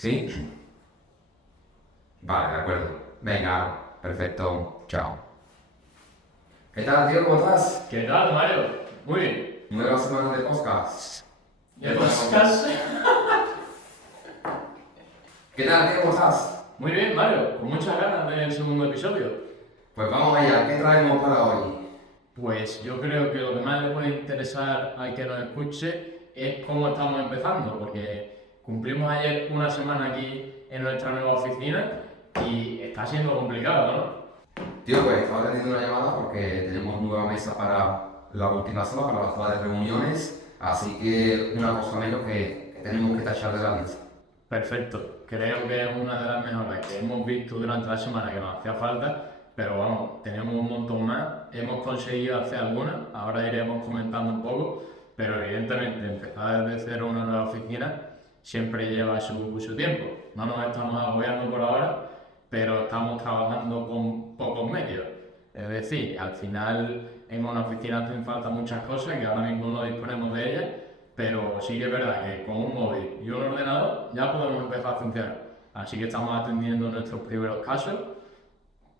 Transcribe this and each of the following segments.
¿Sí? Vale, de acuerdo. Venga, perfecto. Chao. ¿Qué tal, tío? ¿Cómo estás? ¿Qué tal, Mario? Muy bien. Nueva semana de podcast. ¿De podcast? ¿Qué tal, tío? ¿Cómo estás? Muy bien, Mario. Con muchas ganas del segundo episodio. Pues vamos allá. ¿Qué traemos para hoy? Pues yo creo que lo que más le puede interesar al que nos escuche es cómo estamos empezando, porque cumplimos ayer una semana aquí en nuestra nueva oficina y está siendo complicado, ¿no? Tío, pues estaba teniendo una llamada porque tenemos nueva mesa para la última sala, para la sala de reuniones. Así que una cosa menos que tenemos que tachar de la lista. Perfecto. Creo que es una de las mejores que hemos visto durante la semana que nos hacía falta, pero vamos, tenemos un montón más. Hemos conseguido hacer algunas, ahora iremos comentando un poco, pero evidentemente empezar desde cero una nueva oficina siempre lleva su tiempo. No nos estamos apoyando por ahora, pero estamos trabajando con pocos medios. Es decir, al final en una oficina hacen falta muchas cosas que ahora mismo no disponemos de ellas, pero sí que es verdad que con un móvil y un ordenador ya podemos empezar a funcionar. Así que estamos atendiendo nuestros primeros casos.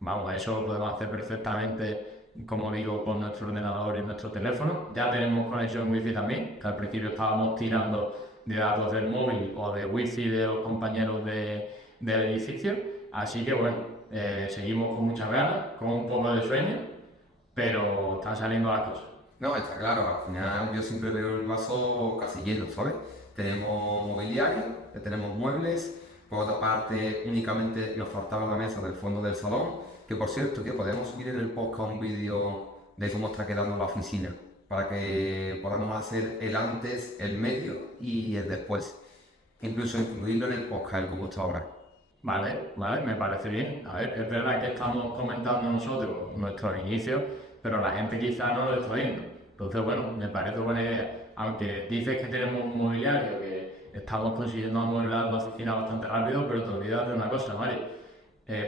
Vamos, eso lo podemos hacer perfectamente, como digo, con nuestro ordenador y nuestro teléfono. Ya tenemos conexión wifi también, que al principio estábamos tirando de datos del móvil o de wifi de los compañeros del edificio. Así que bueno, seguimos con muchas ganas, con un poco de sueño, pero están saliendo las cosas. No, está claro, al final yo siempre veo el vaso casi lleno, ¿sabes? Tenemos mobiliario, tenemos muebles, por otra parte únicamente nos faltaba la mesa del fondo del salón, que por cierto, tío, podemos subir en el podcast un vídeo de cómo está quedando la oficina, para que podamos hacer el antes, el medio y el después. Incluso incluirlo en el podcast, el cómo está ahora. Vale, vale, me parece bien. A ver, es verdad que estamos comentando nosotros nuestros inicios, pero la gente quizá no lo está viendo. Entonces, bueno, me parece buena idea. Aunque dices que tenemos un mobiliario, que estamos consiguiendo amueblar la oficina bastante rápido, pero te olvidas de una cosa, Mari.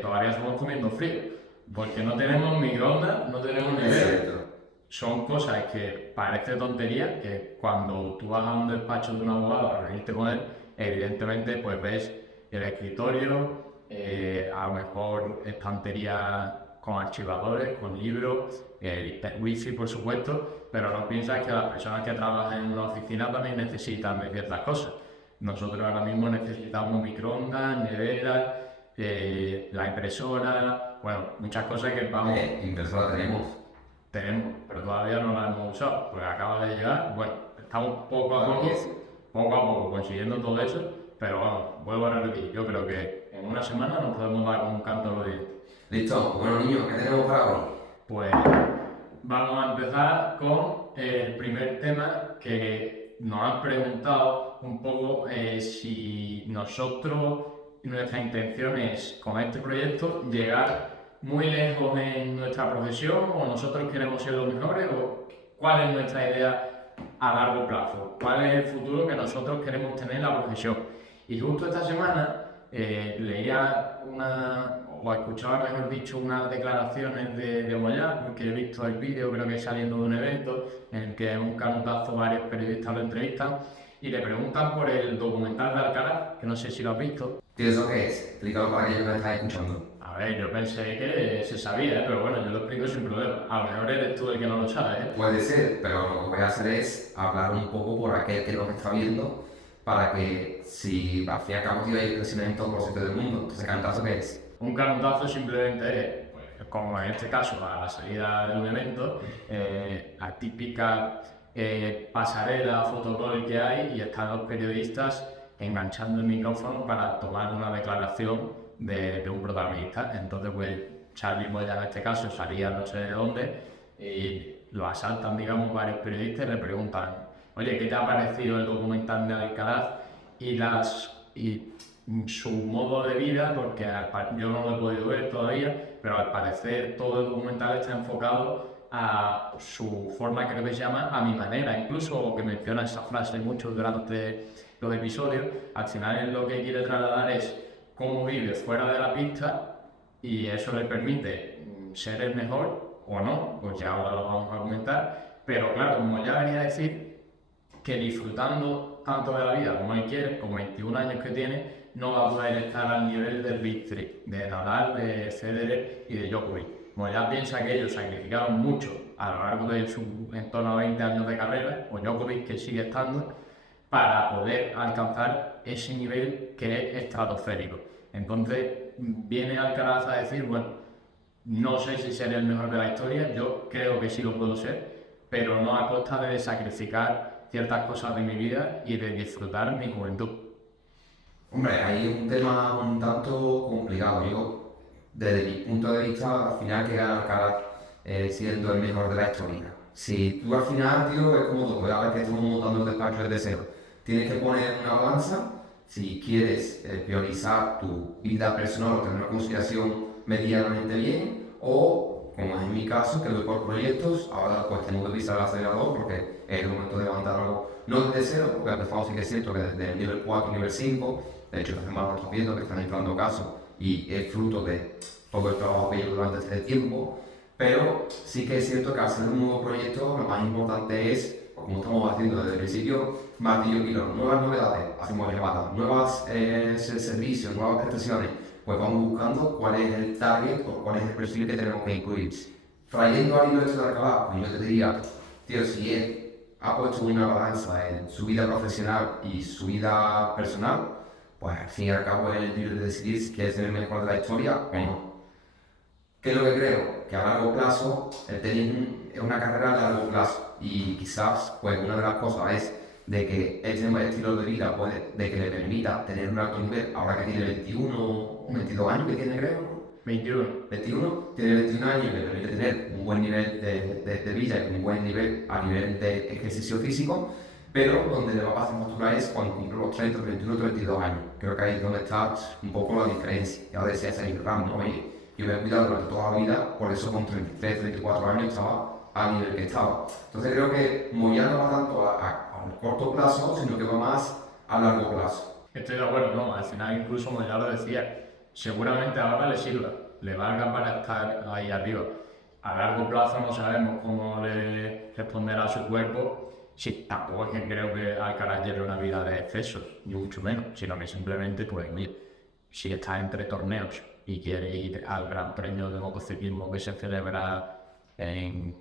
Todavía estamos comiendo frío, porque no tenemos microondas, no tenemos Es nevera. cierto. Son cosas que parece tontería, que cuando tú vas a un despacho de un abogado a reunirte con él, evidentemente pues ves el escritorio, a lo mejor estantería con archivadores, con libros, el wifi por supuesto, pero no piensas que las personas que trabajan en una oficina también necesitan de ciertas cosas. Nosotros ahora mismo necesitamos microondas, neveras, la impresora, bueno, muchas cosas que vamos, Impresora tenemos. pero todavía no la hemos usado, porque acaba de llegar. Bueno, estamos poco a poco consiguiendo todo eso, pero vamos, vuelvo a repetir, yo creo que en una semana nos podemos dar con un canto a los dientes. Listo, bueno niños, ¿qué tenemos para hoy? Pues vamos a empezar con el primer tema que nos han preguntado un poco si nosotros, nuestra intención es con este proyecto llegar muy lejos en nuestra profesión o nosotros queremos ser los mejores o cuál es nuestra idea a largo plazo, cuál es el futuro que nosotros queremos tener en la profesión. Y justo esta semana leía o escuchaba mejor dicho, unas declaraciones de Moyá, porque he visto el vídeo, creo que saliendo de un evento, en el que un canutazo varios periodistas lo entrevistan y le preguntan por el documental de Alcalá, que no sé si lo has visto. ¿Tío, eso qué es? Explícalo para aquellos que están escuchando. A ver, yo pensé que se sabía, pero bueno, yo lo explico sin problema. A lo mejor eres tú el que no lo sabe, ¿eh? Puede ser, pero lo que voy a hacer es hablar un poco por aquel que nos está viendo para que si al fin y al cabo tío, hay crecimiento en todos los sitios del mundo. Entonces, ¿cantazo qué es? Un canutazo simplemente es, pues, como en este caso, a la salida de un evento, la típica pasarela, fotocall que hay y están los periodistas enganchando el micrófono para tomar una declaración de un protagonista. Entonces, pues, Charlie Boya en este caso salía no sé de dónde y lo asaltan, digamos, varios periodistas y le preguntan, oye, ¿qué te ha parecido el documental de Alcalá? Y su modo de vida, porque yo no lo he podido ver todavía, pero al parecer todo el documental está enfocado a su forma, creo que se llama a mi manera, incluso, o que menciona esa frase mucho durante los episodios. Al final él lo que quiere trasladar es cómo vive fuera de la pista y eso le permite ser el mejor o no, pues ya ahora lo vamos a comentar, pero claro, como ya venía a decir, que disfrutando tanto de la vida como él quiere, con 21 años que tiene, no va a poder estar al nivel del Big Three, de Nadal, de Federer y de Djokovic. Como ya piensa que ellos sacrificaron mucho a lo largo de su en torno a 20 años de carrera, o Djokovic que sigue estando, para poder alcanzar ese nivel que es estratosférico. Entonces viene Alcaraz a decir, bueno, no sé si seré el mejor de la historia, yo creo que sí lo puedo ser, pero no a costa de sacrificar ciertas cosas de mi vida y de disfrutar mi juventud. Hombre, ahí es un tema un tanto complicado. Yo, desde mi punto de vista, al final que gana Alcaraz siendo el mejor de la historia. Si tú al final, tío, es como todo, a ver que estamos montando el despacho desde cero. Tienes que poner una balanza si quieres priorizar tu vida personal o tener una consideración medianamente bien, o, como es en mi caso, que voy por proyectos, ahora pues tengo que pisar el acelerador porque es el momento de levantar algo, no desde cero, porque al empezado sí que es cierto que desde el nivel 4, nivel 5, de hecho esta semana lo estoy viendo que están entrando casos y es fruto de todo el trabajo que llevo durante este tiempo, pero sí que es cierto que al ser un nuevo proyecto lo más importante es, como estamos haciendo desde el principio, martillo pilón, nuevas novedades, hacemos elevadas, nuevos servicios, nuevas prestaciones, pues vamos buscando cuál es el target o cuál es el perfil que tenemos que incluir. Trayendo a nivel de Alcalá, pues yo te diría, tío, si él ha puesto una balanza en su vida profesional y su vida personal, pues al fin y al cabo es libre de decidir si quiere ser el mejor de la historia o no. ¿Qué es lo que creo? Que a largo plazo el tenis es una carrera a largo plazo y quizás pues una de las cosas es de que este estilo de vida de que le permita tener un alto nivel ahora que tiene 21 o 22 años que tiene creo. 21, tiene 21 años y le permite tener un buen nivel de vida y un buen nivel a nivel de ejercicio físico, pero donde le va a pasar factura es cuando cumple los 30, 31, 32 años. Creo que ahí es donde está un poco la diferencia. Ya decía ese Abraham, ¿no? Yo me he cuidado durante toda la vida, por eso con 33, 34 años estaba al nivel que estaba. Entonces creo que Moya no va tanto a corto plazo, sino que va más a largo plazo. Estoy de acuerdo, ¿no? Al final incluso, como ya lo decía, seguramente ahora le sirva, le valga para estar ahí arriba. A largo plazo no sabemos cómo le responderá su cuerpo. Sí, tampoco es que creo que Alcaraz lleve una vida de excesos, ni mucho menos, sino que simplemente, pues, mira, si está entre torneos y quiere ir al Gran Premio de motociclismo que se celebra en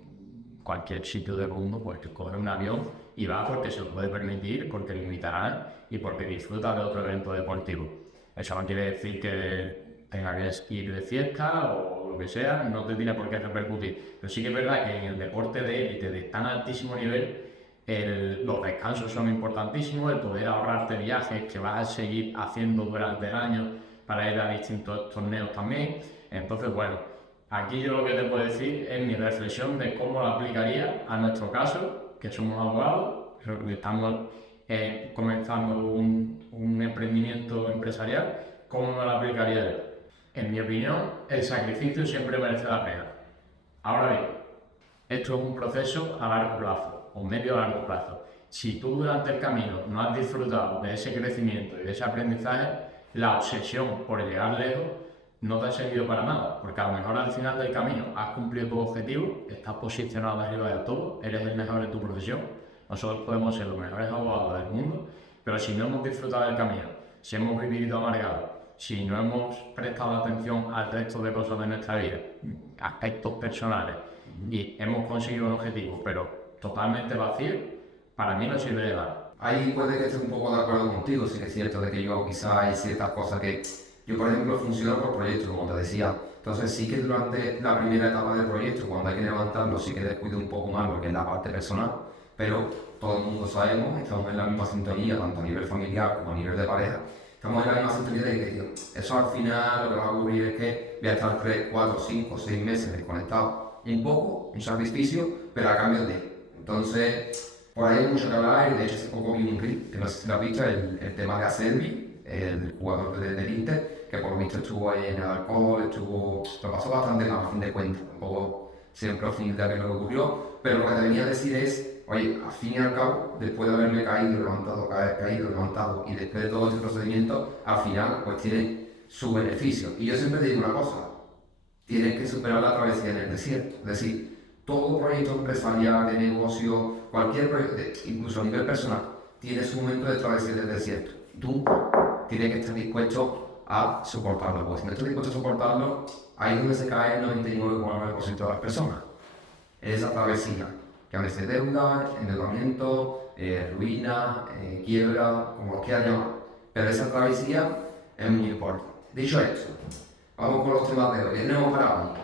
cualquier sitio del mundo, pues coge un avión y va porque se lo puede permitir, porque limitarán y porque disfruta de otro evento deportivo. Eso no quiere decir que tenga que ir de fiesta o lo que sea, no te tiene por qué repercutir. Pero sí que es verdad que en el deporte de élite de tan altísimo nivel, los descansos son importantísimos, el poder ahorrarte viajes que vas a seguir haciendo durante el año para ir a distintos torneos también. Entonces, bueno, aquí yo lo que te puedo decir es mi reflexión de cómo lo aplicaría a nuestro caso, que somos abogados, que estamos comenzando un emprendimiento empresarial, cómo me lo aplicaría yo. En mi opinión, el sacrificio siempre merece la pena. Ahora bien, esto es un proceso a largo plazo, o medio a largo plazo. Si tú durante el camino no has disfrutado de ese crecimiento y de ese aprendizaje, la obsesión por llegar lejos no te ha servido para nada, porque a lo mejor al final del camino has cumplido tu objetivo, estás posicionado arriba de todo, eres el mejor de tu profesión. Nosotros podemos ser los mejores abogados del mundo, pero si no hemos disfrutado del camino, si hemos vivido amargados, si no hemos prestado atención al resto de cosas de nuestra vida, aspectos personales, y hemos conseguido un objetivo, pero totalmente vacío, para mí no sirve de nada. Ahí puede que esté un poco de acuerdo contigo, sí que es cierto de que yo quizá hay ciertas cosas que yo, por ejemplo, funciono por proyectos, como te decía. Entonces sí que durante la primera etapa del proyecto, cuando hay que levantarlo, sí que descuido un poco más lo que es la parte personal, pero todo el mundo sabemos, estamos en la misma sintonía, tanto a nivel familiar como a nivel de pareja, estamos en la misma sintonía de que, tío, eso al final lo que va a ocurrir es que voy a estar 3, 4, 5, 6 meses desconectado un poco, un sacrificio, pero a cambio de. Entonces, por ahí hay mucho que hablar y de hecho hace poco vi un clip, que no sé si lo has visto, el tema de Acerbi, el jugador del Inter, que por lo visto estuvo ahí en el alcohol, lo pasó bastante mal a fin de cuentas, tampoco siempre profundidad de lo que ocurrió, pero lo que te venía a decir es, oye, al fin y al cabo, después de haberme caído, levantado y después de todo ese procedimiento, al final pues tiene su beneficio. Y yo siempre digo una cosa, tienes que superar la travesía en el desierto, es decir, todo proyecto empresarial, de negocio, cualquier proyecto, incluso a nivel personal, tiene su momento de travesía del desierto. Tú tiene que estar dispuesto a soportarlo. Pues si no estoy dispuesto a soportarlo, ahí es donde se cae el 99,9% de las personas. Esa travesía, que a veces deuda, endeudamiento, ruina, quiebra, como lo quieras llamar. Pero esa travesía es muy importante. Dicho esto, vamos con los temas de hoy. ¿Ya tenemos parado?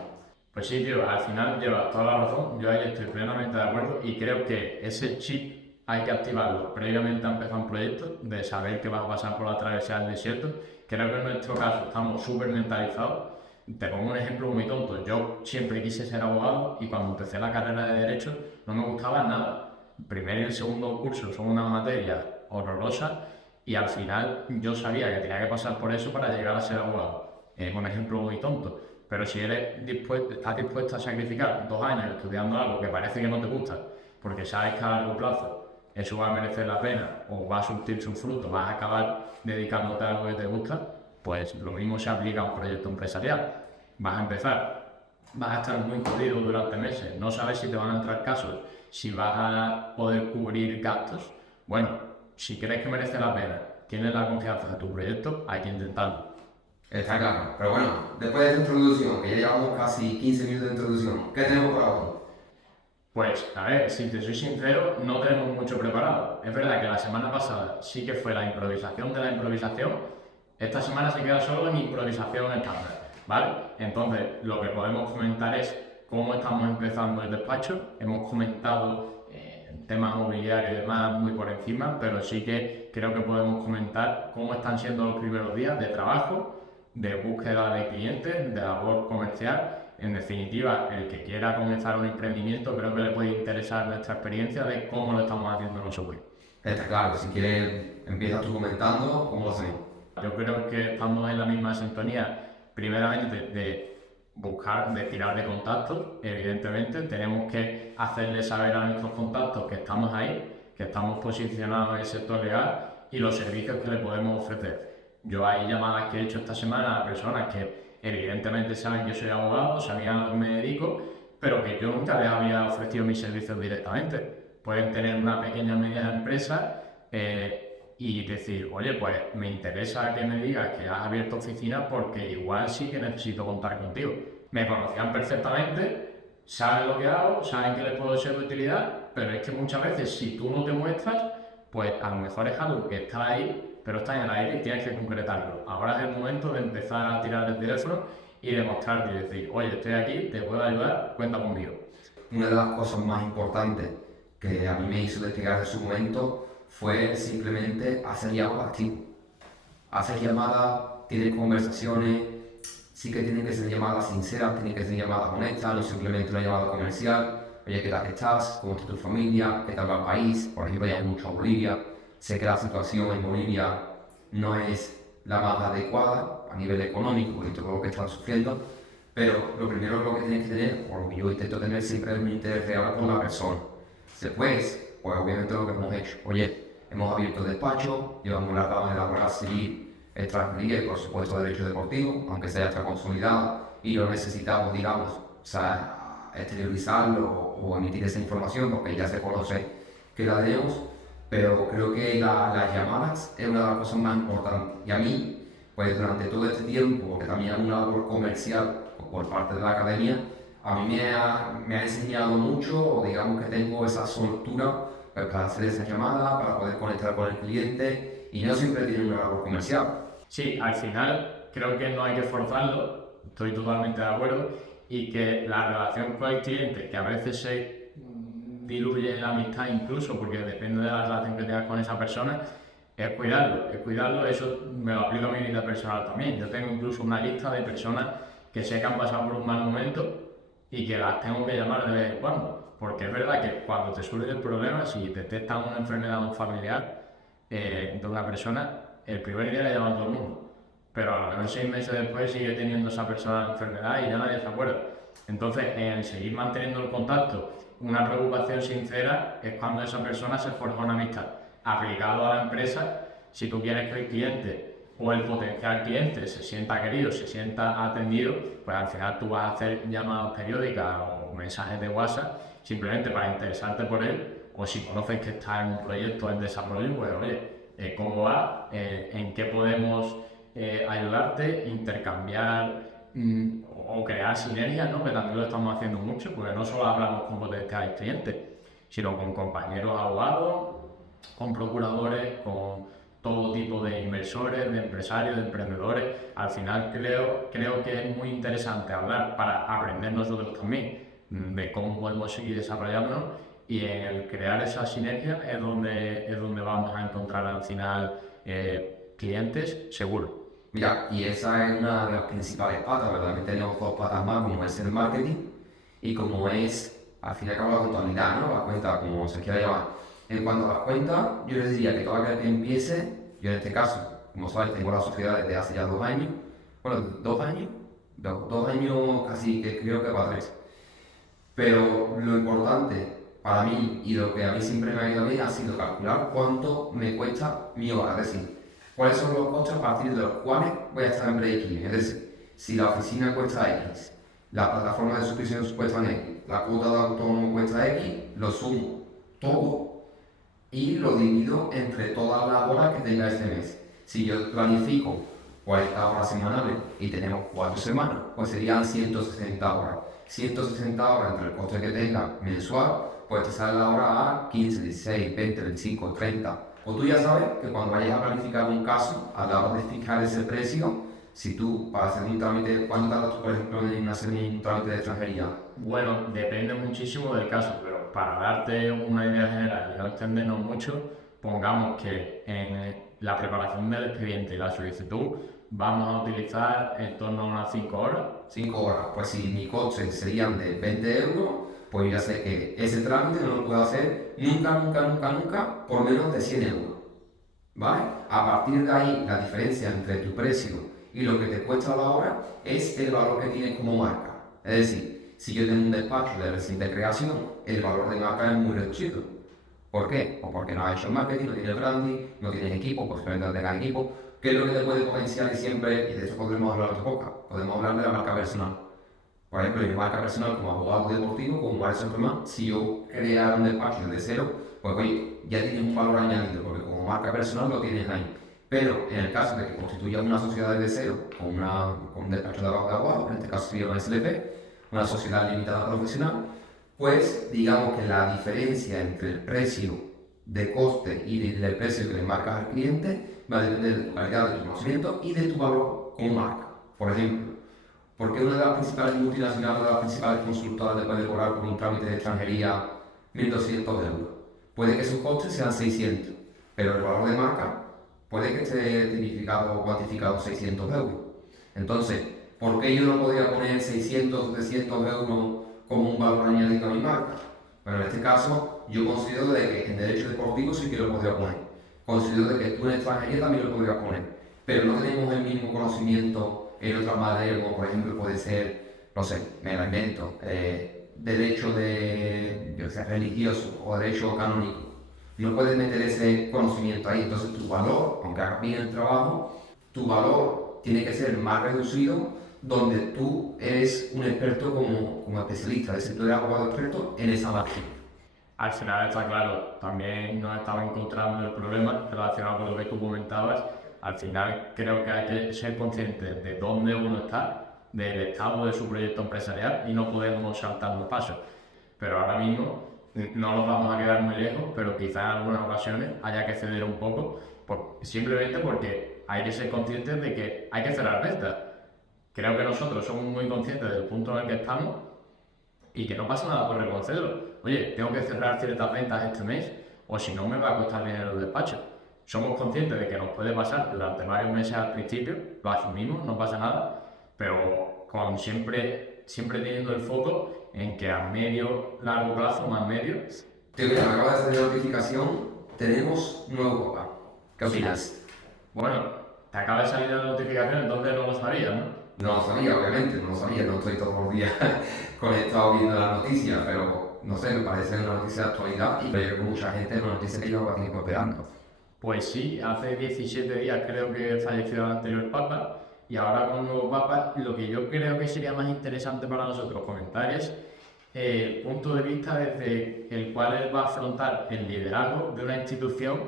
Pues sí, tío, al final llevas toda la razón, yo ahí estoy plenamente de acuerdo y creo que ese chip hay que activarlo previamente a empezar un proyecto, de saber que vas a pasar por la travesía del desierto. Creo que en nuestro caso estamos súper mentalizados. Te pongo un ejemplo muy tonto, yo siempre quise ser abogado y cuando empecé la carrera de Derecho no me gustaba nada. El primer y el segundo curso son una materia horrorosa y al final yo sabía que tenía que pasar por eso para llegar a ser abogado. Es un ejemplo muy tonto. Pero si estás dispuesto a sacrificar 2 años estudiando algo que parece que no te gusta, porque sabes que a largo plazo eso va a merecer la pena o va a surtir su fruto, vas a acabar dedicándote a algo que te gusta, pues lo mismo se aplica a un proyecto empresarial. Vas a empezar, vas a estar muy jodido durante meses, no sabes si te van a entrar casos, si vas a poder cubrir gastos. Bueno, si crees que merece la pena, tienes la confianza de tu proyecto, hay que intentarlo. Está claro, pero bueno, después de esta introducción, que ya llevamos casi 15 minutos de introducción, ¿qué tenemos para hoy? Pues, a ver, si te soy sincero, no tenemos mucho preparado. Es verdad que la semana pasada sí que fue la improvisación de la improvisación. Esta semana se queda solo en improvisación estándar, ¿vale? Entonces, lo que podemos comentar es cómo estamos empezando el despacho. Hemos comentado temas mobiliarios y demás muy por encima, pero sí que creo que podemos comentar cómo están siendo los primeros días de trabajo, de búsqueda de clientes, de labor comercial. En definitiva, el que quiera comenzar un emprendimiento, creo que le puede interesar nuestra experiencia de cómo lo estamos haciendo nosotros. Está claro, si quieres empiezas tú comentando cómo lo hacemos. Yo creo que estamos en la misma sintonía, primeramente de buscar, de tirar de contactos. Evidentemente tenemos que hacerle saber a nuestros contactos que estamos ahí, que estamos posicionados en el sector legal y los servicios que le podemos ofrecer. Yo hay llamadas que he hecho esta semana a personas que evidentemente saben que soy abogado, sabían a lo que me dedico, pero que yo nunca les había ofrecido mis servicios directamente. Pueden tener una pequeña o mediana empresa y decir, oye, pues me interesa que me digas que has abierto oficina porque igual sí que necesito contar contigo. Me conocían perfectamente, saben lo que hago, saben que les puedo ser de utilidad, pero es que muchas veces si tú no te muestras, pues a lo mejor es algo que está ahí, pero está en el aire y tienes que concretarlo. Ahora es el momento de empezar a tirar el teléfono y demostrarte y decir, oye, estoy aquí, te puedo ayudar, cuenta conmigo. Una de las cosas más importantes que a mí me hizo destacar en su momento fue simplemente hacer llamadas activas. Hacer llamadas, tener conversaciones, sí que tienen que ser llamadas sinceras, tienen que ser llamadas honestas, no simplemente una llamada comercial. Oye, ¿qué tal estás? ¿Cómo está tu familia? ¿Qué tal va el país? Por ejemplo, ya hay mucho a Bolivia. Sé que la situación en Bolivia no es la más adecuada a nivel económico y todo lo que están sufriendo, pero lo primero lo que tienes que tener, o lo que yo intento tener siempre es un interés real con la persona. Después, pues obviamente lo que hemos hecho, oye, hemos abierto despacho, llevamos la rama de laboral civil, extranjería y por supuesto derecho deportivo, aunque sea está consolidada y no necesitamos, digamos, o sea, exteriorizarlo o emitir esa información porque ya se conoce que la tenemos. Pero creo que las llamadas es una de las cosas más importantes. Y a mí, pues durante todo este tiempo, que también hay una labor comercial por parte de la academia, a mí me ha enseñado mucho, o digamos que tengo esa soltura pues, para hacer esa llamada, para poder conectar con el cliente, y no siempre tiene una labor comercial. Sí, al final creo que no hay que forzarlo, estoy totalmente de acuerdo, y que la relación con el cliente, que a veces se diluye la amistad incluso, porque depende de la relación que tengas con esa persona, es cuidarlo, eso me lo aplico a mi vida personal también. Yo tengo incluso una lista de personas que sé que han pasado por un mal momento y que las tengo que llamar de vez en cuando, porque es verdad que cuando te surge el problema, si detectan una enfermedad o un familiar de una persona, el primer día le llaman a todo el mundo, pero a lo mejor 6 meses después sigue teniendo esa persona la enfermedad y ya nadie se acuerda. Entonces, en seguir manteniendo el contacto, una preocupación sincera es cuando esa persona se forja una amistad. Aplicado a la empresa, si tú quieres que el cliente o el potencial cliente se sienta querido, se sienta atendido, pues al final tú vas a hacer llamadas periódicas o mensajes de WhatsApp simplemente para interesarte por él, o si conoces que está en un proyecto en desarrollo, pues oye, cómo va, en qué podemos ayudarte, intercambiar o crear sinergias, ¿no? Que también lo estamos haciendo mucho, porque no solo hablamos con potenciales clientes, sino con compañeros abogados, con procuradores, con todo tipo de inversores, de empresarios, de emprendedores. Al final creo que es muy interesante hablar para aprender nosotros también de cómo podemos seguir desarrollándonos, y en el crear esa sinergia es donde vamos a encontrar al final clientes seguros. Mira, y esa es una de las principales patas, ¿verdad? Que tenemos dos patas más, como es el marketing y como es, al fin y al cabo, la contabilidad, ¿no? La cuenta, como se quiera llamar. En cuanto a las cuentas, yo les diría que todo aquel que empiece, yo en este caso, como sabes, tengo la sociedad desde hace ya 2 años, bueno, 2 años, 2 años casi, que creo que para 3. Pero lo importante para mí y lo que a mí siempre me ha ido bien ha sido calcular cuánto me cuesta mi hora, es decir, cuáles son los costes a partir de los cuales voy a estar en break-even. Es decir, si la oficina cuesta X, la plataforma de suscripción cuesta X, la cuota de autónomo cuesta X, lo sumo todo y lo divido entre todas las horas que tenga este mes. Si yo planifico 40 horas semanales y tenemos 4 semanas, pues serían 160 horas. 160 horas entre el coste que tenga mensual, pues te sale la hora a 15, 16, 20, 25, 30. O tú ya sabes que cuando vayas a planificar un caso, a la hora de fijar ese precio, si tú para hacer un trámite, ¿cuánto tardas tú, por ejemplo, en hacer un trámite de extranjería? Bueno, depende muchísimo del caso, pero para darte una idea general y no extendernos mucho, pongamos que en la preparación del expediente y la solicitud vamos a utilizar en torno a unas 5 horas. 5 horas, pues si mi coste serían de 20 euros, pues ya sé que ese trámite no lo puedo hacer nunca por menos de 100 euros. ¿Vale? A partir de ahí, la diferencia entre tu precio y lo que te cuesta la hora es el valor que tienes como marca. Es decir, si yo tengo un despacho de reciente creación, el valor de marca es muy reducido. ¿Por qué? O porque no has hecho marketing, no tienes branding, no tienes equipo, posiblemente no tengas equipo. ¿Qué es lo que te puede potenciar siempre? Y de eso podremos hablar otro poco. Podemos hablar de la marca personal. Por ejemplo, mi marca personal como abogado deportivo, como Mario Superman, si yo creara un despacho desde cero, pues oye, ya tienes un valor añadido, porque como marca personal lo tienes ahí. Pero en el caso de que constituyas una sociedad desde cero, con un despacho de abogado, en este caso sería una SLP, una sociedad limitada profesional, pues digamos que la diferencia entre el precio de coste y del precio que le marcas al cliente va a depender de tu calidad de tu conocimiento y de tu valor como marca. Por ejemplo, ¿por qué una de las principales multinacionales, de las principales consultoras le puede cobrar por un trámite de extranjería 1.200 euros? Puede que sus costes sean 600, pero el valor de marca puede que esté tipificado o cuantificado 600 euros. Entonces, ¿por qué yo no podría poner 600, 700 euros como un valor añadido a mi marca? Bueno, en este caso, yo considero de que en derecho deportivo sí que lo podría poner. Considero de que tú en extranjería también lo podrías poner. Pero no tenemos el mismo conocimiento en otras materias, como por ejemplo puede ser, no sé, me la invento, derecho religioso o derecho canónico. No puedes meter ese conocimiento ahí. Entonces tu valor, aunque hagas bien el trabajo, tu valor tiene que ser más reducido donde tú eres un experto como especialista, es decir, tú eres abogado experto en esa materia. Al final está claro, también nos estamos encontrando el problema relacionado con lo que tú comentabas. Al final creo que hay que ser conscientes de dónde uno está, del estado de su proyecto empresarial, y no podemos saltar los pasos. Pero ahora mismo no nos vamos a quedar muy lejos, pero quizás en algunas ocasiones haya que ceder un poco, simplemente porque hay que ser conscientes de que hay que cerrar ventas. Creo que nosotros somos muy conscientes del punto en el que estamos y que no pasa nada por reconocerlo. Oye, tengo que cerrar ciertas ventas este mes, o si no me va a costar dinero el despacho. Somos conscientes de que nos puede pasar durante varios meses al principio, lo asumimos, no pasa nada, pero siempre teniendo el foco en que a medio, largo plazo, más medio. Tío, mira, me acaba de salir la notificación, tenemos nuevo papá. ¿Qué opinas? Bueno, te acaba de salir la notificación, entonces no lo sabías, ¿no? No lo sabía, obviamente, no lo sabía, no estoy todos los días conectado viendo la noticia, pero no sé, me parece una noticia de actualidad y creo que mucha gente no nos dice que lleva tiempo esperando. Pues sí, hace 17 días creo que falleció el anterior Papa, y ahora con un nuevo Papa, lo que yo creo que sería más interesante para nosotros comentar es el punto de vista desde el cual él va a afrontar el liderazgo de una institución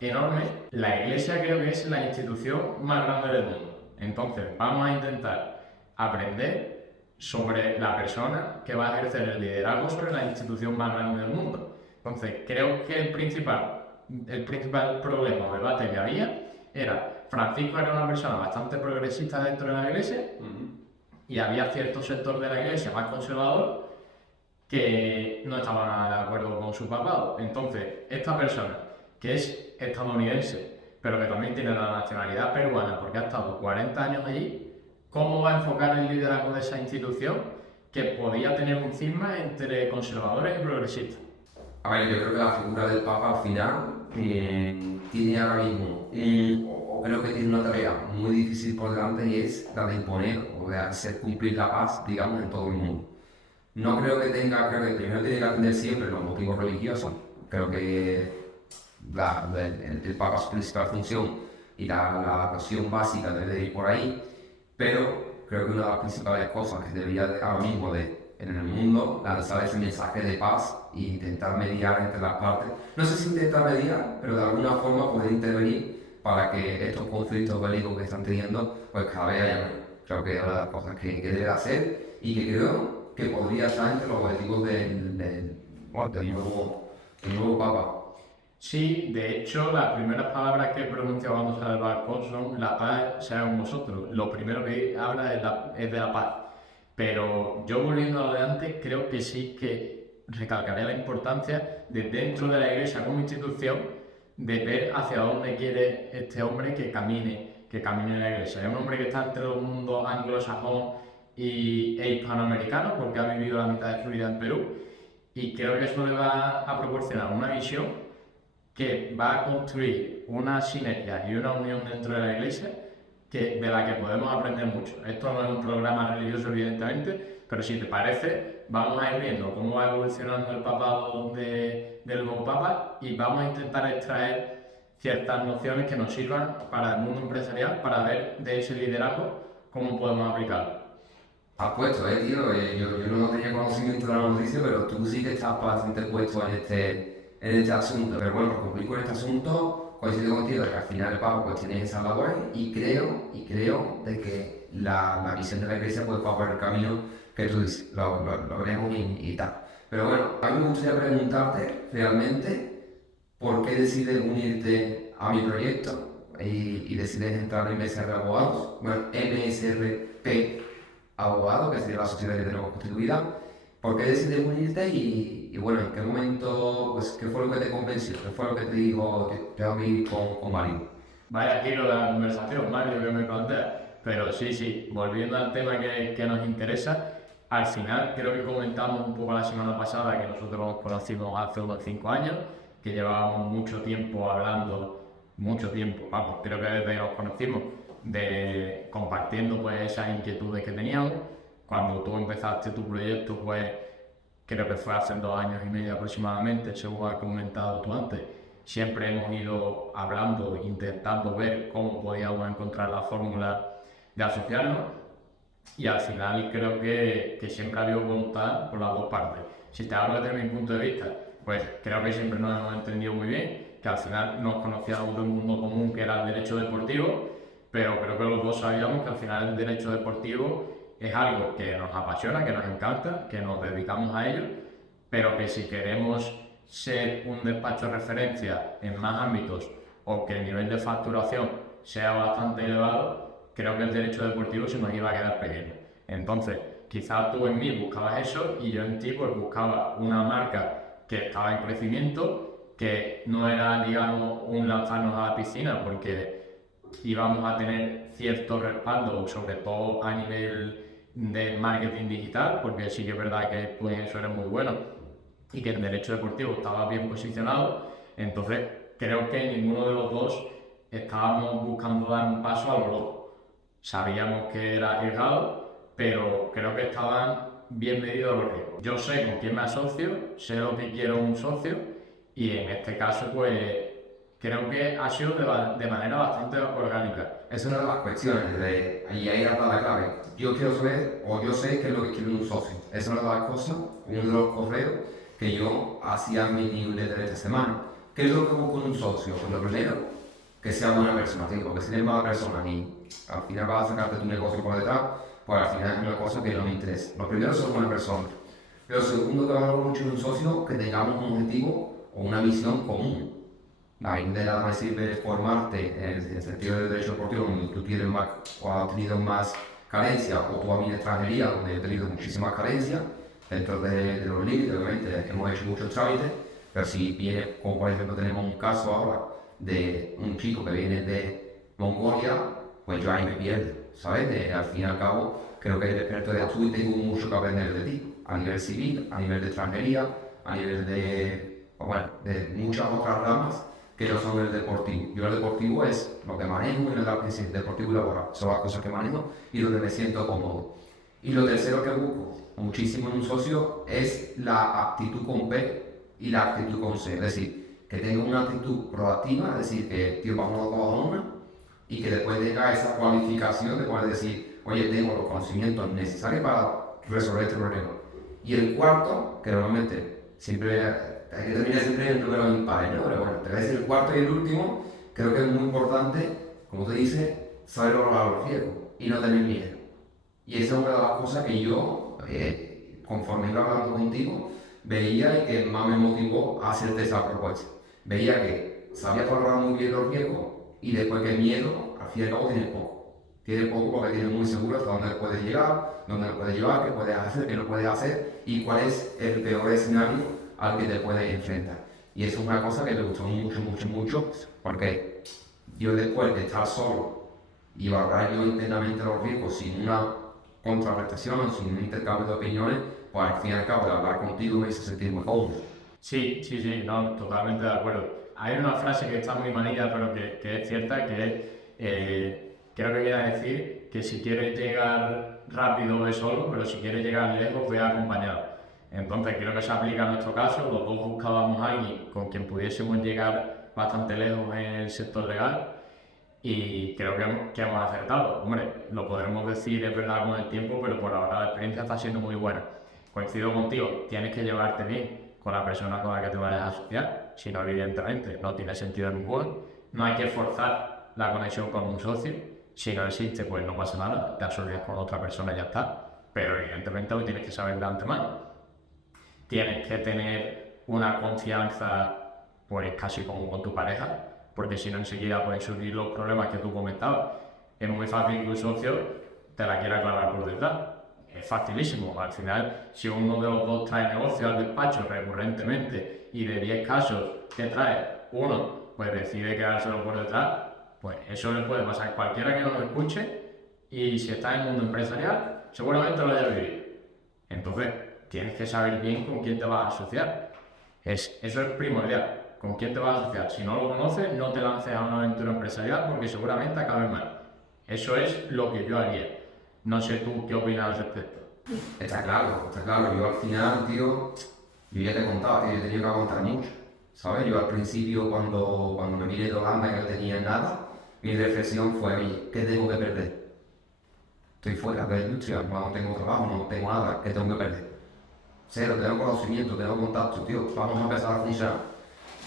enorme. La iglesia creo que es la institución más grande del mundo. Entonces, vamos a intentar aprender sobre la persona que va a ejercer el liderazgo sobre la institución más grande del mundo. Entonces, creo que el principal problema o debate que había era Francisco era una persona bastante progresista dentro de la iglesia y había cierto sector de la iglesia más conservador que no estaba nada de acuerdo con su papado. Entonces, esta persona, que es estadounidense, pero que también tiene la nacionalidad peruana porque ha estado 40 años allí, ¿cómo va a enfocar el liderazgo de esa institución que podía tener un cisma entre conservadores y progresistas? A ver, yo creo que la figura del Papa al final tiene ahora mismo, o creo que tiene una tarea muy difícil por delante y es la de imponer o de hacer cumplir la paz, digamos, en todo el mundo. No creo que creo que primero tiene que atender siempre los motivos religiosos. Creo que el Papa, su principal función y la cuestión básica debe ir por ahí, pero creo que una de las principales cosas que debería ahora mismo en el mundo lanzar ese mensaje de paz e intentar mediar entre las partes. No sé si intentar mediar, pero de alguna forma poder intervenir para que estos conflictos bélicos que están teniendo, pues cada vez haya menos. Creo que es una de las cosas que debe hacer y que creo que podría estar entre los objetivos del nuevo Papa. Sí, de hecho, las primeras palabras que pronuncia cuando sale el balcón son la paz sea con vosotros. Lo primero que habla es de la paz. Pero yo volviendo adelante, creo que sí que recalcaré la importancia de dentro de la iglesia como institución de ver hacia dónde quiere este hombre que camine la iglesia. Es un hombre que está entre el mundo anglosajón e hispanoamericano porque ha vivido la mitad de su vida en Perú y creo que eso le va a proporcionar una visión que va a construir una sinergia y una unión dentro de la iglesia de la que podemos aprender mucho. Esto no es un programa religioso, evidentemente, pero si te parece, vamos a ir viendo cómo va evolucionando el papado del nuevo papa y vamos a intentar extraer ciertas nociones que nos sirvan para el mundo empresarial, para ver de ese liderazgo cómo podemos aplicarlo. Has puesto, tío. Yo no tenía conocimiento de la noticia, pero tú sí que estás bastante puesto en este asunto. Pero bueno, por cumplir con este asunto, coincido contigo de que al final el Papa pues tiene esa labor y creo de que la visión de la Iglesia pues va por el camino que tú dices, lo veremos y tal. Pero bueno, a mí me gustaría preguntarte realmente por qué decides unirte a mi proyecto y decides entrar en MSR Abogados, bueno, MSRP Abogado, que sería la sociedad que tenemos constituida. ¿Por qué decides unirte y bueno, en qué momento, pues, qué fue lo que te convenció? ¿Qué fue lo que te dijo que tengo que ir con Mario? Vaya giro de la conversación, Mario, que me plantea. Pero sí, volviendo al tema que nos interesa, al final creo que comentamos un poco la semana pasada que nosotros nos conocimos hace unos 5 años, que llevábamos mucho tiempo hablando, vamos, creo que desde que nos conocimos, compartiendo pues esas inquietudes que teníamos. Cuando tú empezaste tu proyecto, pues creo que fue hace 2 años y medio aproximadamente, según has comentado tú antes, siempre hemos ido hablando, intentando ver cómo podíamos encontrar la fórmula de asociarnos y al final creo que siempre ha habido voluntad por las dos partes. Si te hablo desde mi punto de vista, pues creo que siempre nos hemos entendido muy bien, que al final nos conocíamos de un mundo común que era el derecho deportivo, pero creo que los dos sabíamos que al final el derecho deportivo es algo que nos apasiona, que nos encanta, que nos dedicamos a ello, pero que si queremos ser un despacho de referencia en más ámbitos o que el nivel de facturación sea bastante elevado, creo que el derecho deportivo se nos iba a quedar pequeño. Entonces, quizás tú en mí buscabas eso y yo en ti pues buscaba una marca que estaba en crecimiento, que no era, digamos, un lanzarnos a la piscina porque íbamos a tener cierto respaldo, sobre todo a nivel de marketing digital, porque sí que es verdad que tú en eso eres muy bueno y que el derecho deportivo estaba bien posicionado. Entonces creo que ninguno de los dos estábamos buscando dar un paso a lo loco. Sabíamos que era arriesgado, pero creo que estaban bien medidos los riesgos. Yo sé con quién me asocio, sé lo que quiero un socio y en este caso pues creo que ha sido de manera bastante orgánica. Es una de las cuestiones, y ahí está la clave. Yo quiero saber, o yo sé qué es lo que quiere un socio. Es una de las cosas, uno de los correos que yo hacía en mi newsletter esta semana, ¿Qué es lo que busco en un socio? Pues lo primero, que sea buena persona, tío, porque si eres mala persona y al final vas a sacarte tu negocio por detrás, pues al final es una cosa que no me interesa. Lo primero es ser buena persona. Pero segundo, que valoro mucho en un socio, que tengamos un objetivo o una visión común. A mí de nada me sirve formarte en el sentido del derecho deportivo, donde tú tienes más o has tenido más carencia, o tú a mí en extranjería, donde he tenido muchísimas carencias, dentro de los límites, obviamente hemos hecho muchos trámites, pero si viene, como por ejemplo tenemos un caso ahora de un chico que viene de Mongolia, pues yo ahí me pierdo, ¿sabes? Al fin y al cabo, creo que el experto de tú y tengo mucho que aprender de ti, a nivel civil, a nivel de extranjería, a nivel de muchas otras ramas que no son el deportivo. Yo el deportivo es lo que manejo en el ámbito deportivo y laboral, son las cosas que manejo y donde me siento cómodo. Y lo tercero que busco muchísimo en un socio es la actitud con P y la actitud con C, es decir, que tenga una actitud proactiva, es decir, que tío, vamos a todas una, y que después tenga esa cualificación de poder decir, oye, tengo los conocimientos necesarios para resolver este problema. Y el cuarto, que normalmente siempre hay que terminar siempre en el número impar, ¿no? Pero bueno, te voy a decir el cuarto y el último, creo que es muy importante, como te dice, saber valorar los riesgos y no tener miedo. Y esa es una de las cosas que yo, conforme iba hablando contigo, veía y que más me motivó a hacerte esa propuesta. Veía que sabía valorar muy bien los riesgos y después que el miedo, al fin y al cabo, tiene poco. Tiene poco porque tiene muy seguro hasta dónde puedes llegar, dónde lo puedes llevar, qué puedes hacer, qué no puedes hacer y cuál es el peor escenario al que te puedes enfrentar. Y eso es una cosa que me gustó mucho, porque yo después de estar solo y valorar yo internamente los riesgos sin una contrarrestación, sin un intercambio de opiniones, pues al fin y al cabo de hablar contigo me hizo sentir muy cómodo. Sí, no, totalmente de acuerdo. Hay una frase que está muy manida, pero que es cierta, que es, creo que viene a decir que si quieres llegar rápido ve solo, pero si quieres llegar lejos ve acompañado. Entonces creo que se aplica a nuestro caso, los dos buscábamos a alguien con quien pudiésemos llegar bastante lejos en el sector legal y creo que hemos acertado. Hombre, lo podremos decir, es verdad, con el tiempo, pero por ahora la experiencia está siendo muy buena. Coincido contigo, tienes que llevarte bien con la persona con la que te vayas a asociar, si no, evidentemente no tiene sentido ninguno. No hay que forzar la conexión con un socio, si no existe, pues no pasa nada, te asocias con otra persona y ya está, pero evidentemente hoy tienes que saber de antemano. Tienes que tener una confianza, pues casi como con tu pareja, porque si no enseguida pueden surgir los problemas que tú comentabas. Es muy fácil que un socio te la quiera clavar por detrás. Es facilísimo. Al final, si uno de los dos trae negocio al despacho recurrentemente y de 10 casos que trae uno, pues decide quedárselo por detrás, pues eso le puede pasar a cualquiera que nos escuche y si está en el mundo empresarial, seguramente lo haya vivido. Entonces, tienes que saber bien con quién te vas a asociar. Eso es primordial. ¿Con quién te vas a asociar? Si no lo conoces, no te lances a una aventura empresarial porque seguramente acabes mal. Eso es lo que yo haría. No sé tú qué opinas al respecto. Está claro. Yo al final, tío, yo ya te he contado, tío, yo he tenido que aguantar mucho. ¿Sabes? Yo al principio, cuando me vine de Holanda, que no tenía nada, mi reflexión fue, oye, ¿qué tengo que perder? Estoy fuera de la industria, no tengo trabajo, no tengo nada, ¿qué tengo que perder? Cero, tengo conocimiento, tengo contacto, tío, vamos a empezar a funcionar.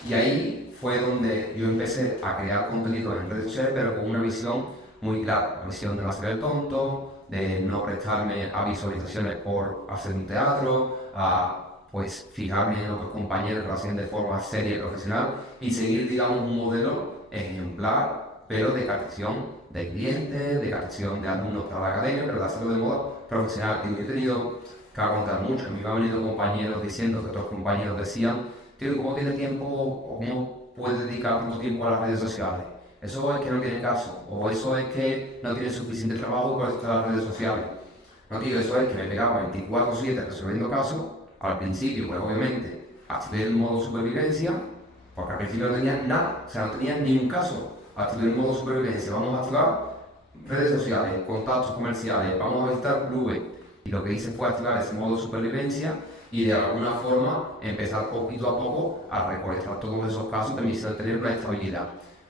Y ahí fue donde yo empecé a crear contenido en redes sociales, pero con una visión muy clara, la visión de no hacer el tonto, de no prestarme a visualizaciones por hacer un teatro, a pues fijarme en otros compañeros que lo hacen de forma seria y profesional y seguir, digamos, un modelo ejemplar, pero de captación de clientes, de captación de alumnos para la academia, pero de hacerlo de modo profesional. Y yo he tenido que aguantar mucho, me han venido compañeros diciendo que otros compañeros decían, tío, ¿cómo tiene tiempo o cómo puede dedicar tanto tiempo a las redes sociales? Eso es que no tiene caso, o eso es que no tiene suficiente trabajo para estar en las redes sociales. No, tío, eso es que me pegaba 24/7 resolviendo casos. Al principio, pues obviamente, activé el modo supervivencia, porque al principio no tenía nada, o sea, no tenía ni un caso. Activé el modo supervivencia, vamos a activar redes sociales, contactos comerciales, vamos a visitar clubes. Y lo que hice fue activar ese modo supervivencia y de alguna forma empezar poquito a poco a recolectar todos esos casos que me hicieron tener una estabilidad.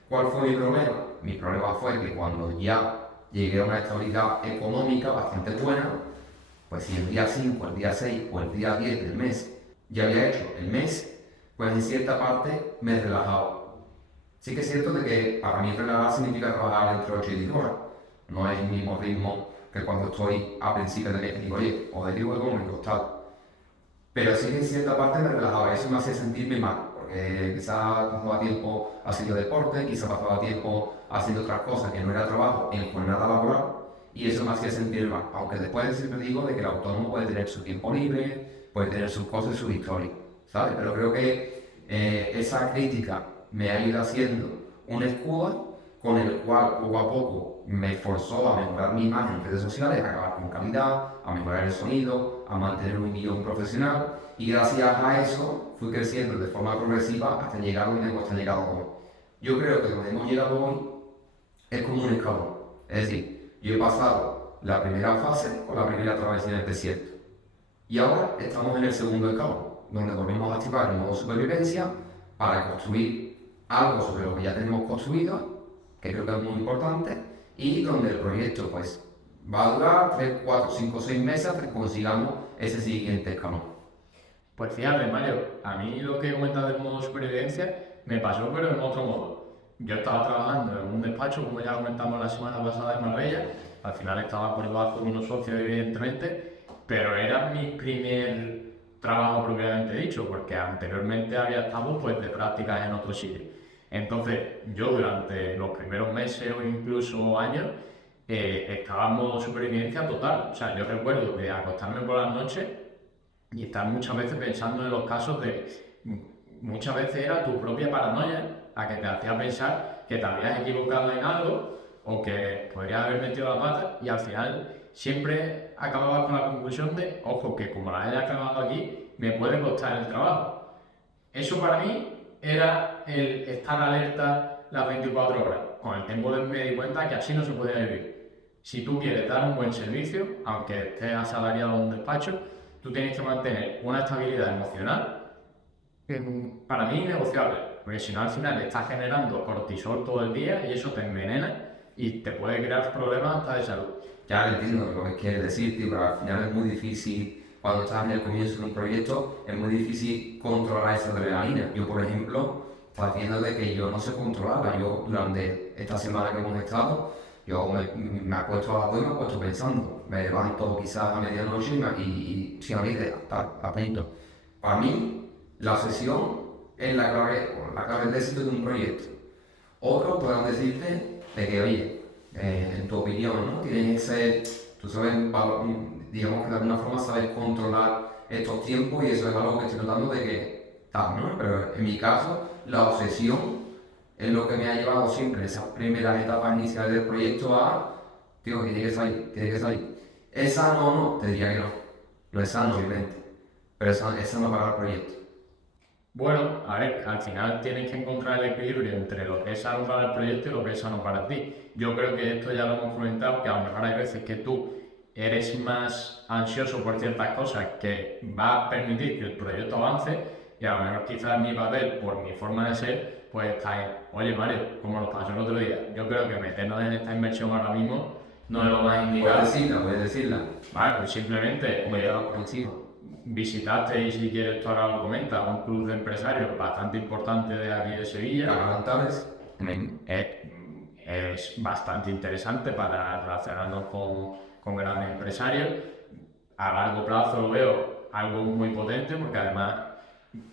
¿Cuál fue mi problema? Mi problema fue que cuando ya llegué a una estabilidad económica bastante buena, pues si el día 5, el día 6 o el día 10 del mes ya había hecho el mes, pues en cierta parte me relajaba. Sí que es cierto de que para mí relajar significa trabajar entre 8 y 10 horas. No es el mismo ritmo que cuando estoy a principio de mes, digo, oye, objetivo económico, tal. Pero sí que en cierta parte me relajaba, eso me hacía sentirme mal, porque quizás pasaba tiempo haciendo deporte, quizás pasaba tiempo haciendo otras cosas que no era trabajo en jornada laboral, y eso me hacía sentir mal. Aunque después siempre digo de que el autónomo puede tener su tiempo libre, puede tener sus cosas y sus historias, ¿sabes? Pero creo que esa crítica me ha ido haciendo un escudo con el cual poco a poco me forzó a mejorar mi imagen en redes sociales, a acabar con calidad, a mejorar el sonido, a mantener un guión profesional, y gracias a eso fui creciendo de forma progresiva hasta llegar a donde hemos llegado hoy. Yo creo que donde hemos llegado hoy es como un escalón, es decir, yo he pasado la primera fase con la primera travesía del desierto, y ahora estamos en el segundo escalón, donde volvemos a activar el modo supervivencia para construir algo sobre lo que ya tenemos construido, que creo que es muy importante, y donde el proyecto pues va a durar 3, 4, 5, 6 meses hasta que consigamos ese siguiente escalón. Pues fíjate, Mario, a mí lo que comentas del modo supervivencia me pasó, pero en otro modo. Yo estaba trabajando en un despacho, como ya comentamos la semana pasada en Marbella, al final estaba por debajo de unos socios, evidentemente, pero era mi primer trabajo propiamente dicho, porque anteriormente había estado pues, de prácticas en otro sitio. Entonces, yo durante los primeros meses o incluso años estaba en modo supervivencia total. O sea, yo recuerdo de acostarme por las noches y estar muchas veces pensando en los casos de... Muchas veces era tu propia paranoia a que te hacía pensar que te habías equivocado en algo o que podrías haber metido la pata y al final siempre acababas con la conclusión de, ojo, que como la haya acabado aquí, me puede costar el trabajo. Eso para mí era el estar alerta las 24 horas. Con el tiempo me di cuenta que así no se podía vivir. Si tú quieres dar un buen servicio, aunque estés asalariado en un despacho, tú tienes que mantener una estabilidad emocional para mí innegociable, porque si no al final estás generando cortisol todo el día y eso te envenena y te puede crear problemas hasta de salud. Ya entiendo lo que quieres decir, tío, pero al final es muy difícil, cuando estás en el comienzo de un proyecto, es muy difícil controlar esa adrenalina. Yo, por ejemplo, partiendo de que yo no sé controlarla, yo durante esta semana que hemos estado, yo me acuesto a las 2 y me acuesto pensando, me levanto quizás a medianoche y sin abrir idea, atento. Para mí, la obsesión es la clave del éxito de un proyecto. Otros podrán decirte de que, oye, en tu opinión, ¿no? Tienes ese, tú sabes, digamos que de alguna forma sabes controlar estos tiempos y eso es algo que estoy notando de que tal, ¿no? Pero en mi caso, la obsesión es lo que me ha llevado siempre en esas primeras etapas iniciales del proyecto a, tío, que tiene que salir, tiene que salir. ¿Es sano o no? Te diría que no. No es sano, obviamente, pero es sano para el proyecto. Bueno, a ver, al final tienes que encontrar el equilibrio entre lo que es sano para el proyecto y lo que es sano para ti. Yo creo que esto ya lo hemos comentado, que a lo mejor hay veces que tú eres más ansioso por ciertas cosas que va a permitir que el proyecto avance y a lo mejor quizás mi papel, por mi forma de ser, pues está en, oye Mario, como nos pasó el otro día, yo creo que meternos en esta inversión ahora mismo no es lo más indicado. Puedes decirla. Vale, pues simplemente Consigo. visitaste y si quieres tú ahora lo comentas, un club de empresarios bastante importante de aquí de Sevilla. Cargantales. Es bastante interesante para relacionarnos con grandes empresarios. A largo plazo lo veo algo muy potente porque además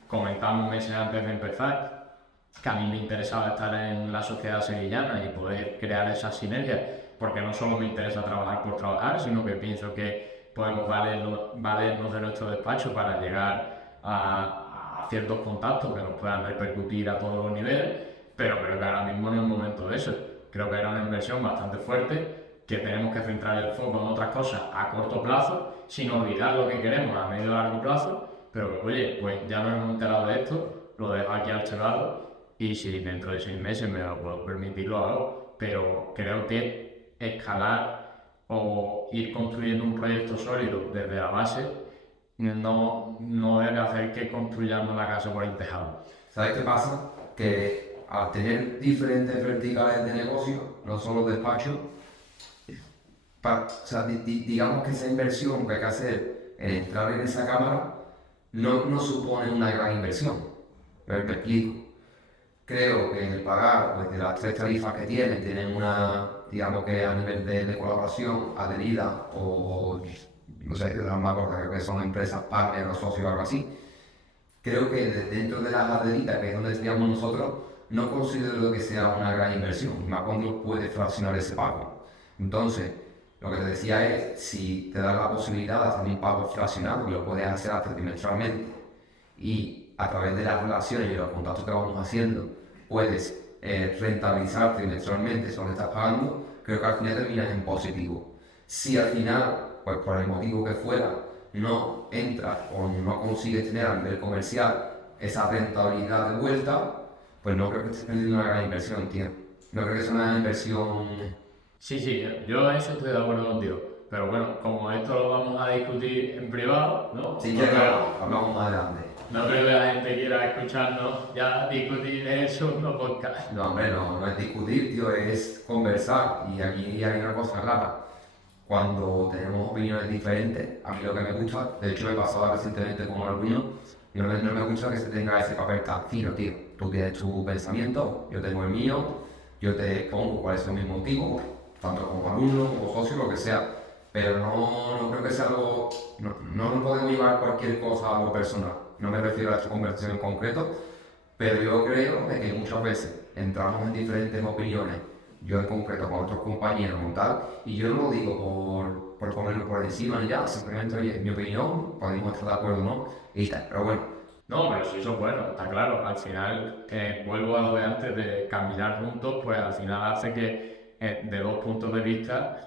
comentamos meses antes de empezar que a mí me interesaba estar en la sociedad sevillana y poder crear esas sinergias porque no solo me interesa trabajar por trabajar, sino que pienso que podemos valernos de nuestro despacho para llegar a ciertos contactos que nos puedan repercutir a todos los niveles, pero creo que ahora mismo no es el momento de eso. Creo que era una inversión bastante fuerte, que tenemos que centrar el foco en otras cosas a corto plazo, sin olvidar lo que queremos a medio y largo plazo, pero oye, pues ya nos hemos enterado de esto, lo dejo aquí archivado y si dentro de 6 meses me lo puedo permitir lo hago, pero creo que escalar o ir construyendo un proyecto sólido desde la base no debe hacer que construyamos la casa por el tejado. ¿Sabes qué pasa? Que al tener diferentes verticales de negocio, no solo despachos, o sea, digamos que esa inversión que hay que hacer en entrar en esa cámara no supone una gran inversión. pero me explico. Creo que el pagar, pues de las tres tarifas que tienen una, digamos que a nivel de colaboración adherida o, no sé, de las más gordas, creo que son empresas partner o socios o algo así. Creo que dentro de las adheridas, que es donde estudiamos nosotros, no considero que sea una gran inversión, más cuando puedes fraccionar ese pago. Entonces, lo que te decía es, si te da la posibilidad de hacer un pago fraccionado, que lo puedes hacer hasta trimestralmente, y a través de las relaciones y los contactos que vamos haciendo, puedes rentabilizar trimestralmente eso que estás pagando, creo que al final terminas en positivo. Si al final, pues por el motivo que fuera, no entras o no consigues tener a nivel comercial esa rentabilidad de vuelta, pues no creo que estés perdiendo una gran inversión, tío. No creo que sea una inversión. Sí, yo en eso estoy de acuerdo contigo. Pero bueno, como esto lo vamos a discutir en privado, ¿no? Sí, que hablamos más adelante. No creo que la gente quiera escucharnos ya discutir eso en los podcasts. No, hombre, no es discutir, tío, es conversar. Y aquí hay una cosa clara. Cuando tenemos opiniones diferentes, a mí lo que me gusta, de hecho me pasaba recientemente con alguno, y no me gusta que se tenga ese papel tan fino, tío. Tú tienes tu pensamiento, yo tengo el mío, yo te pongo cuáles son mis motivos, tanto como alumno, como socio, lo que sea, pero no creo que sea algo, no podemos llevar cualquier cosa a lo personal. No me refiero a esta conversación en concreto, pero yo creo de que muchas veces entramos en diferentes opiniones, yo en concreto con otros compañeros y tal, y yo no lo digo por ponerlo por encima ni ya, simplemente, oye, en mi opinión, podemos estar de acuerdo o no, y tal, pero bueno. No, pero sí, eso es bueno, está claro. Al final, vuelvo a lo de antes de caminar juntos, pues al final hace que de dos puntos de vista,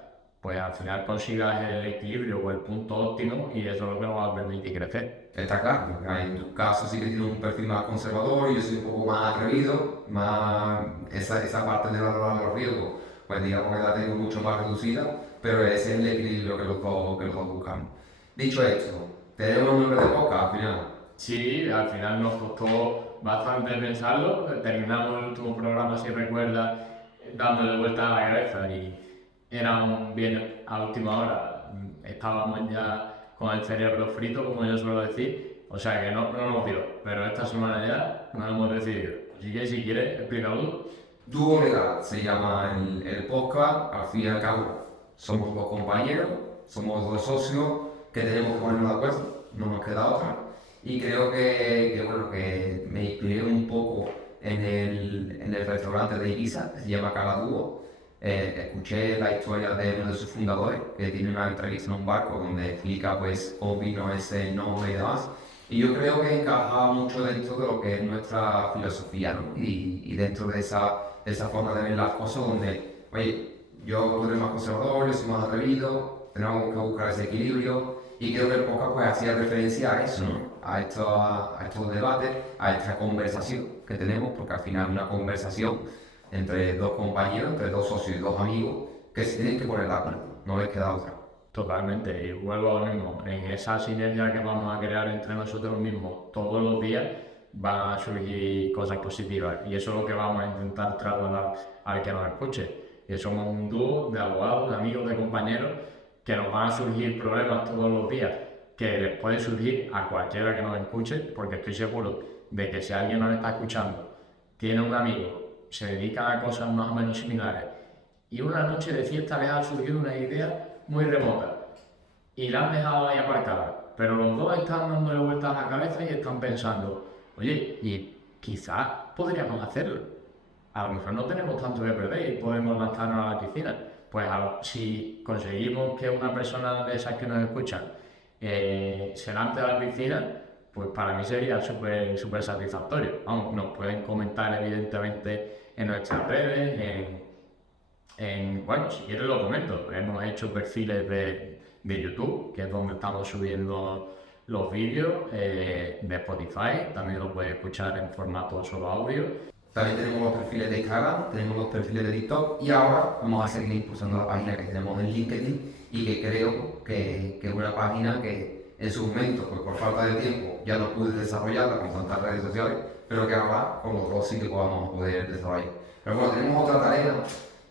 pues al final consigas el equilibrio o el punto óptimo y eso es lo que nos va a permitir crecer. Está claro, porque en tu caso sí que tienes un perfil más conservador, yo soy un poco más atrevido, más esa parte de valorar los riesgos, pues digamos que la tengo mucho más reducida, pero ese es el equilibrio que los dos buscamos. Dicho esto, tenemos un nombre de podcast al final. Sí, al final nos costó bastante pensarlo. Terminamos el último programa, si recuerdas, dándole vuelta a la cabeza y era un bien a última hora. Estábamos ya con el cerebro frito, como yo suelo decir. O sea que no nos dio, pero esta semana ya nos hemos decidido. Así que si quieres, explícalo. Dúo Legal se llama el podcast, al fin y al cabo somos dos compañeros, somos dos socios que tenemos que ponernos de acuerdo, no nos queda otra. Y creo bueno, que me inspiré un poco en el restaurante de Ibiza, que se llama Cala Dúo. Escuché la historia de uno de sus fundadores, que tiene una entrevista en un barco donde explica pues cómo vino ese nombre y demás. Y yo creo que encaja mucho dentro de lo que es nuestra filosofía, ¿no? Y dentro de esa forma de ver las cosas donde, oye, yo soy más conservador, yo soy más atrevido, tenemos que buscar ese equilibrio y creo que el podcast pues hacía referencia a eso, ¿no? A estos debates, a esta conversación que tenemos, porque al final es una conversación entre dos compañeros, entre dos socios y dos amigos que se tienen que poner de acuerdo, no les queda otra. Totalmente, y vuelvo a lo mismo, en esa sinergia que vamos a crear entre nosotros mismos todos los días van a surgir cosas positivas y eso es lo que vamos a intentar trasladar al que nos escuche. Y somos un dúo de abogados, de amigos, de compañeros que nos van a surgir problemas todos los días que les puede surgir a cualquiera que nos escuche, porque estoy seguro de que si alguien nos está escuchando, tiene un amigo, se dedica a cosas más o menos similares y una noche de fiesta les ha surgido una idea muy remota y la han dejado ahí aparcada, pero los dos están dándole vueltas a la cabeza y están pensando, oye, y quizás podríamos hacerlo, a lo mejor no tenemos tanto que perder y podemos lanzarnos a la piscina. Pues si conseguimos que una persona de esas que nos escuchan se lance a la piscina, pues para mí sería súper satisfactorio. Vamos, nos pueden comentar evidentemente en nuestras redes, bueno, si quieres lo comento, hemos hecho perfiles de YouTube, que es donde estamos subiendo los vídeos, de Spotify, también lo puedes escuchar en formato solo audio. También tenemos los perfiles de Instagram, tenemos los perfiles de TikTok y ahora vamos a seguir impulsando la página que tenemos en LinkedIn y que creo que es una página que en su momento, pues por falta de tiempo, ya no pude desarrollarla con tantas redes sociales, pero que ahora con los dos sí que vamos a poder desarrollar. Pero bueno, tenemos otra tarea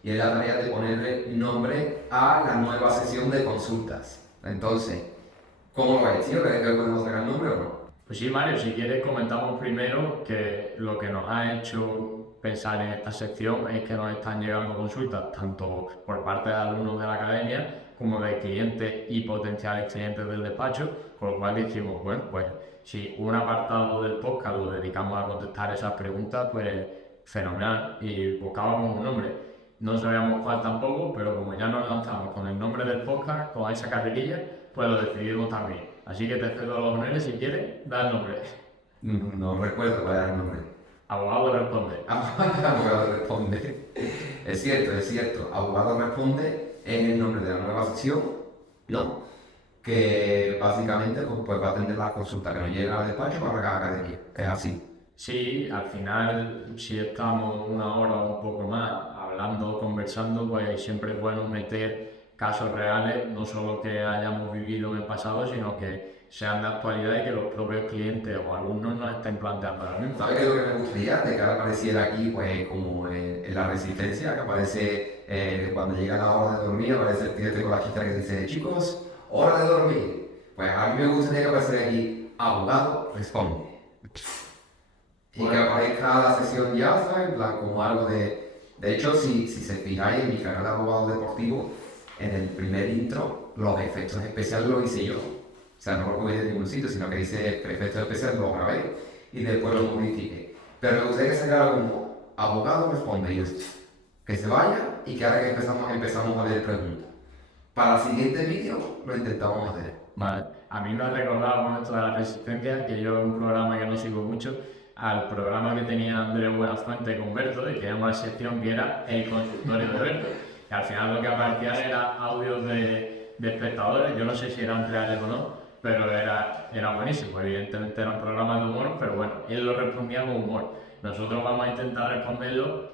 y es la tarea de ponerle nombre a la nueva sesión de consultas. Entonces, ¿cómo lo vais, tío? ¿Crees que podemos sacar el nombre o no? Pues sí, Mario, si quieres comentamos primero que lo que nos ha hecho pensar en esta sección es que nos están llegando consultas tanto por parte de alumnos de la academia como de clientes y potenciales clientes del despacho, con lo cual dijimos, bueno, pues si un apartado del podcast lo dedicamos a contestar esas preguntas, pues fenomenal, y buscábamos un nombre. No sabíamos cuál tampoco, pero como ya nos lanzamos con el nombre del podcast, con esa carrerilla, pues lo decidimos también. Así que te cedo los honores si quieres, da el nombre. No recuerdo cuál era el nombre. Abogado responde. Abogado responde. Es cierto. Abogado responde es el nombre de la nueva sección, ¿no? Que básicamente pues, va a atender las consultas que nos llegan al despacho para cada academia. Es así. Sí, al final, si estamos una hora o un poco más hablando, conversando, pues siempre es bueno meter casos reales, no solo que hayamos vivido en el pasado, sino que sean de actualidad y que los propios clientes o alumnos nos estén planteando ahora mismo. ¿Sabes qué es lo que me gustaría? De que ahora apareciera aquí, pues, como en la resistencia, que aparece cuando llega la hora de dormir, aparece el cliente con la chistera que dice, chicos, hora de dormir. Pues a mí me gustaría que apareciera aquí, abogado, responde. Y que aparezca la sesión ya, ¿sabes? En plan, como algo de... De hecho, si se fijáis en mi canal de abogado deportivo, en el primer intro, los efectos especiales los hice yo. O sea, no lo cogí de ningún sitio, sino que hice efectos especiales, lo grabé y después lo modifiqué. Pero me gustaría que se quedara como abogado responde y yo, que se vaya y que ahora que empezamos a leer preguntas. Para el siguiente vídeo lo intentamos hacer. Vale. A mí me ha recordado con esto de la resistencia, que yo en un programa que no sigo mucho, al programa que tenía Andrés Buenafuente con Berto, y teníamos la sección que era el consultorio de Berto. Y al final lo que aparecía era audios de espectadores, yo no sé si eran reales o no, pero era buenísimo. Evidentemente era un programa de humor, pero bueno, él lo respondía con humor. Nosotros vamos a intentar responderlo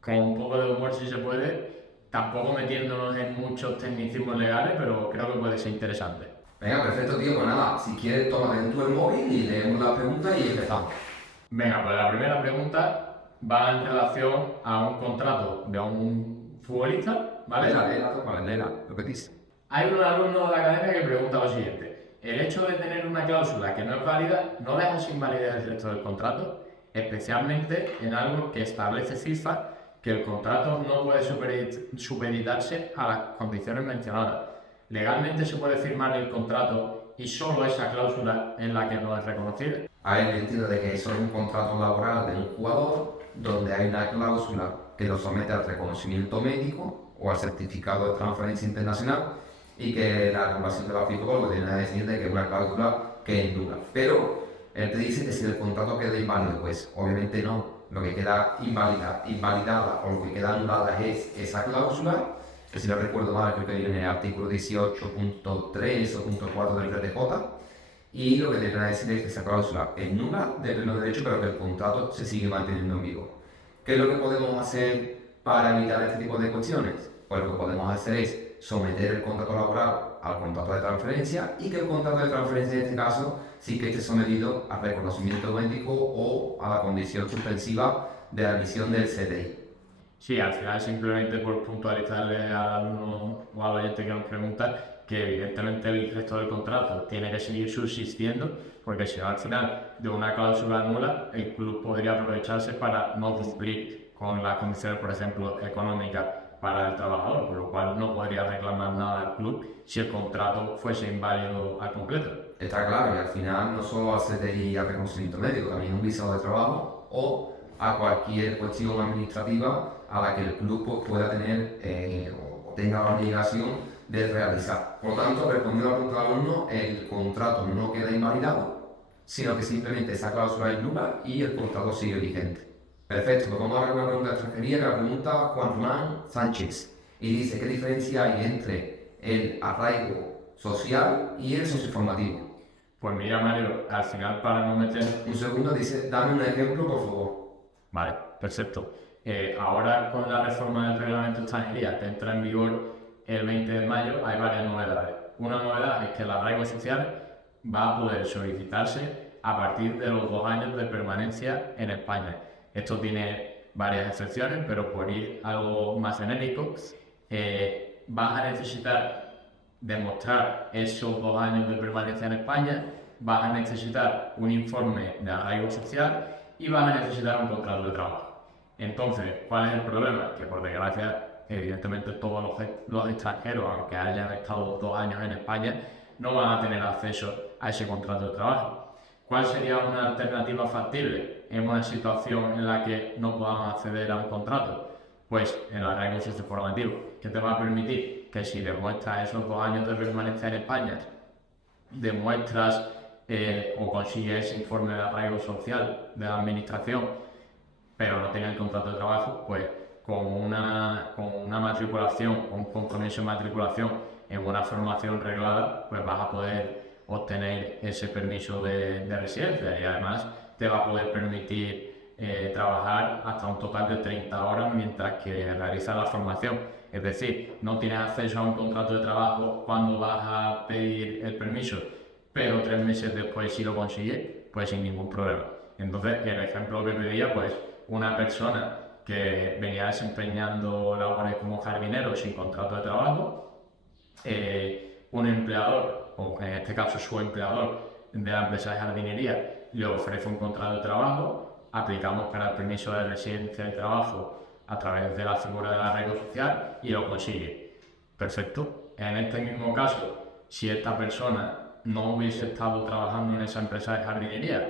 con un poco de humor si se puede, tampoco metiéndonos en muchos tecnicismos legales, pero creo que puede ser interesante. Venga, perfecto, tío. Pues nada, si quieres, tómate tú el móvil y leemos las preguntas y empezamos. Venga, pues la primera pregunta va en relación a un contrato de un futbolista, ¿vale? Léela, lo que dice. Hay un alumno de la academia que pregunta lo siguiente: ¿el hecho de tener una cláusula que no es válida no deja sin validez el resto del contrato? Especialmente en algo que establece FIFA, que el contrato no puede supeditarse a las condiciones mencionadas. ¿Legalmente se puede firmar el contrato y solo esa cláusula en la que no es reconocida? A ver, yo entiendo de que eso es un contrato laboral de un jugador donde hay una cláusula que lo somete al reconocimiento médico o al certificado de transferencia internacional y que la regulación de la FIFA lo que tiene que decir de que es una cláusula que es nula. Pero él te dice que si el contrato queda inválido, pues obviamente no. Lo que queda invalidada o lo que queda anulada es esa cláusula, que si no recuerdo mal creo que viene en el artículo 18.3 o punto 4 del RTJ. Y lo que te viene a decir es que esa cláusula es nula de pleno derecho, pero que el contrato se sigue manteniendo en vigor. ¿Qué es lo que podemos hacer para evitar este tipo de cuestiones? Pues lo que podemos hacer es someter el contrato laboral al contrato de transferencia y que el contrato de transferencia en este caso sí que esté sometido al reconocimiento médico o a la condición suspensiva de la emisión del CDI. Sí, al final simplemente por puntualizarle al alumno o al oyente que nos pregunta que evidentemente el resto del contrato tiene que seguir subsistiendo, porque si no al final de una cláusula nula el club podría aprovecharse para no cumplir con las condiciones, por ejemplo, económicas para el trabajador, por lo cual no podría reclamar nada al club si el contrato fuese inválido al completo. Está claro, y al final no solo al CDI y al reconocimiento médico, también un visado de trabajo o a cualquier cuestión administrativa a la que el club pues, pueda tener o tenga la obligación de realizar. Por lo tanto, respondiendo a la pregunta del alumno, el contrato no queda invalidado, sino que simplemente esa cláusula es nula y el contrato sigue vigente. Perfecto, pues vamos a ver una pregunta de extranjería que la pregunta Juan Román Sánchez y dice: ¿qué diferencia hay entre el arraigo social y el socioformativo? Pues mira, Mario, al final para no meter... Un segundo, dice, dame un ejemplo, por favor. Vale, perfecto. Ahora con la reforma del reglamento de extranjería que entra en vigor el 20 de mayo hay varias novedades. Una novedad es que el arraigo social va a poder solicitarse a partir de los 2 años de permanencia en España. Esto tiene varias excepciones, pero por ir algo más genérico, vas a necesitar demostrar esos 2 años de permanencia en España vas a necesitar un informe de arraigo social y vas a necesitar un contrato de trabajo. Entonces, ¿cuál es el problema? Que por desgracia, evidentemente todos los extranjeros, aunque hayan estado 2 años en España, no van a tener acceso a ese contrato de trabajo. ¿Cuál sería una alternativa factible en una situación en la que no podamos acceder a un contrato? Pues el arraigo socioformativo, que te va a permitir que si demuestras esos 2 años de permanencia en España, demuestras o consigues ese informe de arraigo social de la administración, pero no tienes el contrato de trabajo, pues con una matriculación, con un compromiso de matriculación en una formación reglada, pues vas a poder obtener ese permiso de residencia y además te va a poder permitir trabajar hasta un total de 30 horas mientras que realizas la formación. Es decir, no tienes acceso a un contrato de trabajo cuando vas a pedir el permiso, pero 3 meses después si lo consigues, pues sin ningún problema. Entonces, el ejemplo que pedía, pues una persona que venía desempeñando labores como jardinero sin contrato de trabajo, un empleador, o en este caso su empleador de la empresa de jardinería, le ofrece un contrato de trabajo, aplicamos para el permiso de residencia y trabajo a través de la figura del arraigo social y lo consigue. Perfecto. En este mismo caso, si esta persona no hubiese estado trabajando en esa empresa de jardinería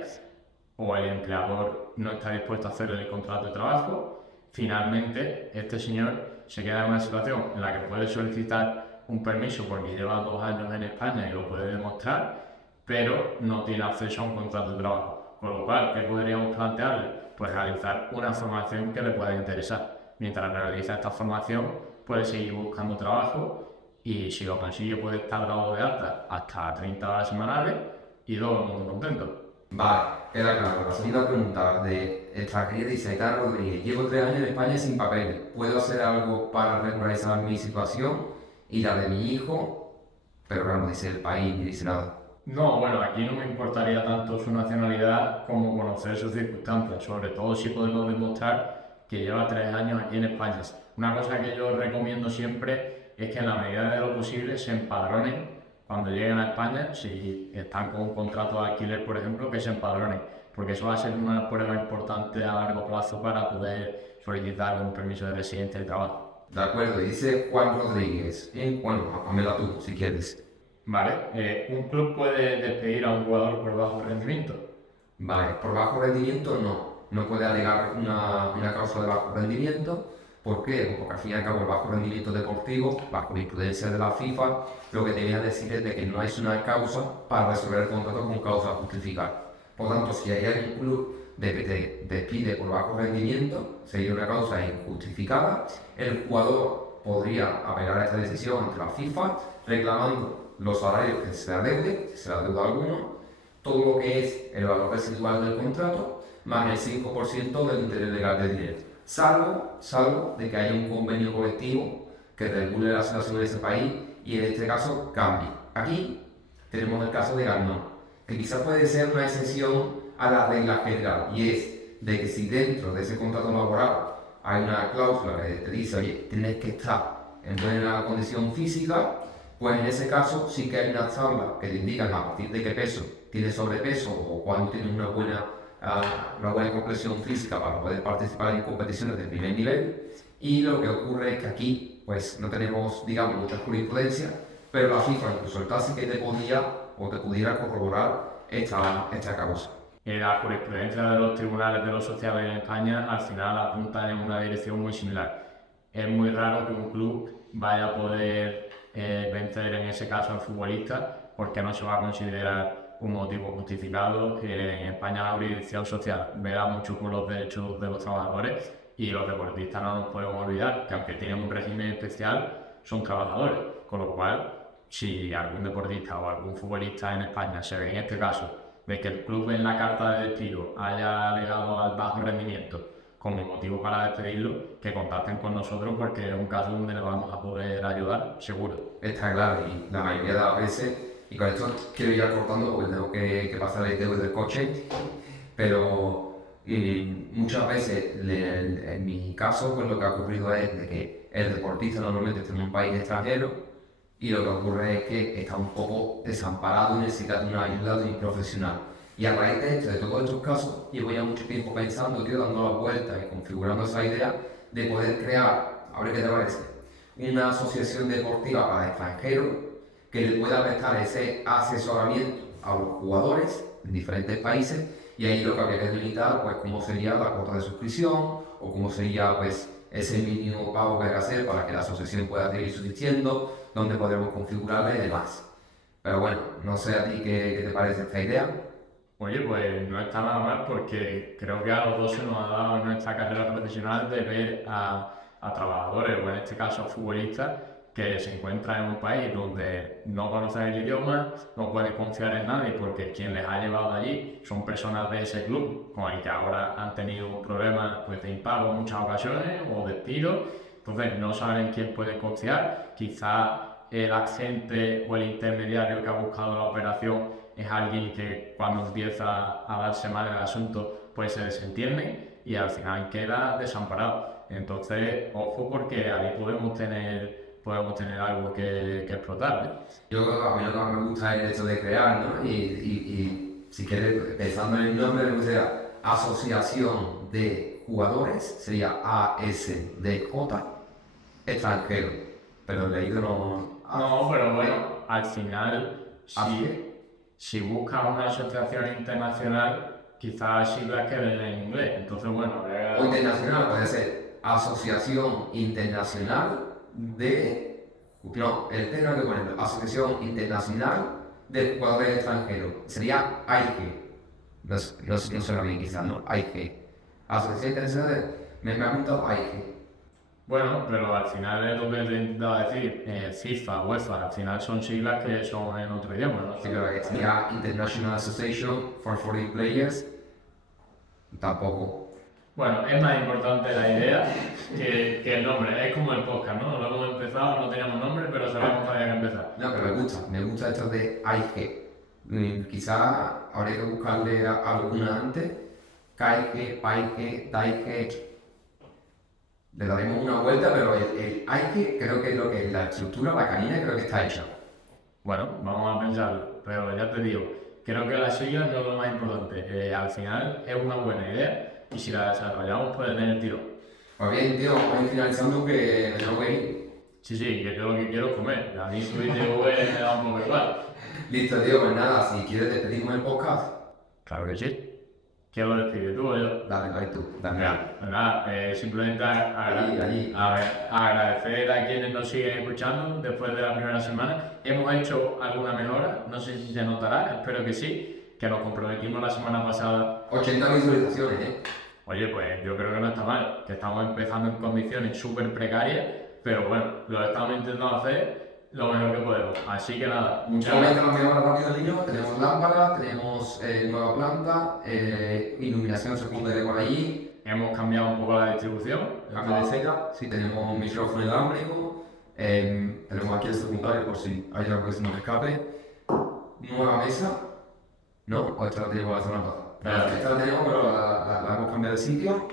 o el empleador no está dispuesto a hacer el contrato de trabajo, finalmente este señor se queda en una situación en la que puede solicitar un permiso porque lleva 2 años en España y lo puede demostrar, pero no tiene acceso a un contrato de trabajo. Con lo cual, ¿qué podríamos plantearle? Pues realizar una formación que le pueda interesar. Mientras realiza esta formación, puede seguir buscando trabajo y si lo consigue puede estar dado de alta hasta 30 horas semanales y todo el mundo contento. Vale, queda claro. La segunda pregunta de extranjería dice: Carlos Rodríguez, llevo 3 años en España sin papeles. ¿Puedo hacer algo para regularizar mi situación y la de mi hijo? Pero claro, no dice el país ni dice nada. No, bueno, aquí no me importaría tanto su nacionalidad como conocer sus circunstancias, sobre todo si podemos demostrar que lleva 3 años aquí en España. Una cosa que yo recomiendo siempre es que en la medida de lo posible se empadronen cuando lleguen a España, si están con un contrato de alquiler, por ejemplo, que se empadronen, porque eso va a ser una prueba importante a largo plazo para poder solicitar un permiso de residencia y trabajo. De acuerdo, dice Juan Rodríguez. Bueno, hámela tú si quieres. Vale, un club puede despedir a un jugador por bajo rendimiento. Vale, por bajo rendimiento no puede alegar una causa de bajo rendimiento. ¿Por qué? Porque al fin y al cabo el bajo rendimiento deportivo, bajo la imprudencia de la FIFA, lo que te viene a decir es de que no es una causa para resolver el contrato con causa justificada. Por tanto, si hay algún club que te despide por bajo rendimiento, sería una causa injustificada, el jugador podría apelar a esta decisión ante la FIFA reclamando los salarios que se adeude, si se adeuda alguno, todo lo que es el valor residual del contrato, más el 5% del interés legal del dinero. Salvo de que haya un convenio colectivo que regule la situación de ese país y en este caso cambie. Aquí tenemos el caso de Garnón, que quizás puede ser una excepción a la regla general, y es de que si dentro de ese contrato laboral hay una cláusula que te dice: oye, tienes que estar en buena condición física, pues en ese caso sí que hay una tabla que te indica a partir de qué peso tienes sobrepeso o cuando tienes una buena complexión física para poder participar en competiciones de primer nivel. Y lo que ocurre es que aquí pues no tenemos, digamos, mucha jurisprudencia, pero la FIFA incluso el caso que te pudiera corroborar esta causa. La jurisprudencia de los tribunales de los sociales en España al final apunta en una dirección muy similar. Es muy raro que un club vaya a poder vencer en ese caso al futbolista porque no se va a considerar un motivo justificado. En España la jurisdicción social vela mucho por los derechos de los trabajadores y los deportistas no nos podemos olvidar que aunque tienen un régimen especial son trabajadores, con lo cual si algún deportista o algún futbolista en España se ve en este caso de que el club en la carta de despido haya alegado al bajo rendimiento como motivo para despedirlo, que contacten con nosotros porque es un caso donde le vamos a poder ayudar, seguro. Está claro, y la mayoría de las veces, y con esto quiero ir acortando porque tengo que pasar el dedo del coche, pero muchas veces en mi caso pues lo que ha ocurrido es de que el deportista normalmente está en un país extranjero y lo que ocurre es que está un poco desamparado y necesita de una ayuda de un profesional. Y a raíz de todos estos casos, llevo ya mucho tiempo pensando, tío, dando las vueltas y configurando esa idea de poder crear, a ver qué te parece, una asociación deportiva para extranjeros que le pueda prestar ese asesoramiento a los jugadores en diferentes países, y ahí lo que habría que delimitar, pues cómo sería la cuota de suscripción o cómo sería pues ese mínimo pago que hay que hacer para que la asociación pueda seguir subsistiendo, dónde podremos configurarla y demás. Pero bueno, no sé a ti qué te parece esta idea. Oye, pues no está nada mal porque creo que a los dos se nos ha dado en nuestra carrera profesional de ver a trabajadores, o en este caso a futbolistas, que se encuentran en un país donde no conocen el idioma, no pueden confiar en nadie porque quien les ha llevado allí son personas de ese club con el que ahora han tenido problemas pues, de impago en muchas ocasiones o despido, entonces no saben en quién pueden confiar, quizá el agente o el intermediario que ha buscado la operación es alguien que cuando empieza a darse mal el asunto pues se desentiende y al final queda desamparado. Entonces, ojo porque ahí podemos tener algo que explotar, ¿eh? A mí lo que más me gusta es el hecho de crear, ¿no? Y si quieres, pensando en el nombre, me gustaría Asociación de Jugadores, sería ASDJ, extranjero. Pero leído no... No, pero bueno, al final, ¿Así? si buscas una asociación internacional, quizás siglas queden en inglés. Entonces, bueno, O internacional, puede ser Asociación Internacional de... No, el término que poner, Asociación Internacional de Jugadores Extranjeros. Sería AIG. No suena bien quizás, ¿no? AIG. Asociación Internacional de... Me ha apuntado AIG. bueno, pero al final es lo que te he intentado decir, FIFA, UEFA, al final son siglas que son en otro idioma, ¿no? Sí, claro, que sería International Association for Foreign Players. Tampoco. Bueno, es más importante la idea que el nombre, es como el podcast, ¿no? Lo hemos empezado, no teníamos nombre, pero sabemos que había que empezar. No, pero me gusta esto de AIG. Quizá habría que buscarle alguna antes. KIG, PAIG, DAIG. Le daremos una vuelta, pero el AIG creo que es lo que es la estructura, la canina, creo que está hecha. Bueno, vamos a pensarlo, pero ya te digo, creo que las siglas no es lo más importante. Al final es una buena idea y si la desarrollamos puede tener tiro. Pues bien, tío, vamos finalizando que me tengo que ir. Sí, que yo lo que quiero es comer. A mí subir TV me da un poco igual. Listo, tío, pues nada, si quieres despedirme el podcast, Claro que sí. ¿Quién lo despide, tú o yo? dale tú, dale. Venga, pues nada, simplemente Allí. agradecer a quienes nos siguen escuchando después de la primera semana. Hemos hecho alguna mejora, no sé si se notará, espero que sí, que nos comprometimos la semana pasada. 80 visualizaciones, Oye, pues yo creo que no está mal, que estamos empezando en condiciones súper precarias, pero bueno, lo estamos intentando hacer lo mejor que podemos. Así que nada, muchas Muchamente gracias. lo mejor rápido, niño. Tenemos lámpara, tenemos nueva planta, iluminación secundaria por allí, Hemos cambiado un poco la distribución. cambio de seca, sí, tenemos un micrófono inalámbrico, tenemos aquí el secundario por si hay algo que se nos escape, nueva mesa, ¿no? O esta la tenemos la semana pasada. Esta la tenemos, pero la hemos cambiado de sitio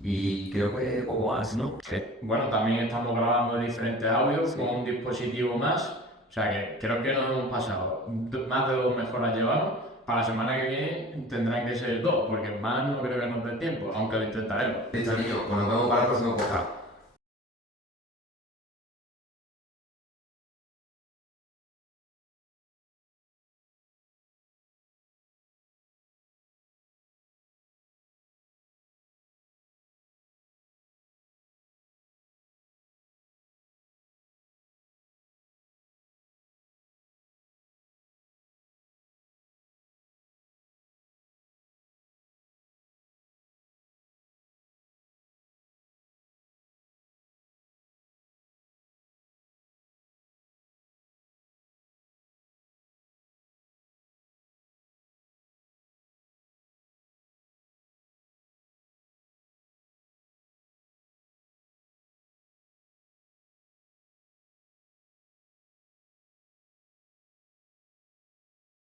y creo que poco más, ¿no? Sí. Bueno, también estamos grabando diferentes audios con un dispositivo más, o sea que creo que nos hemos pasado. Más de 2 mejoras llevamos. Para la semana que viene tendrán que ser 2, porque más no creo que nos dé tiempo, aunque lo intentaremos. Listo, niño, pues nos vemos para el próximo podcast.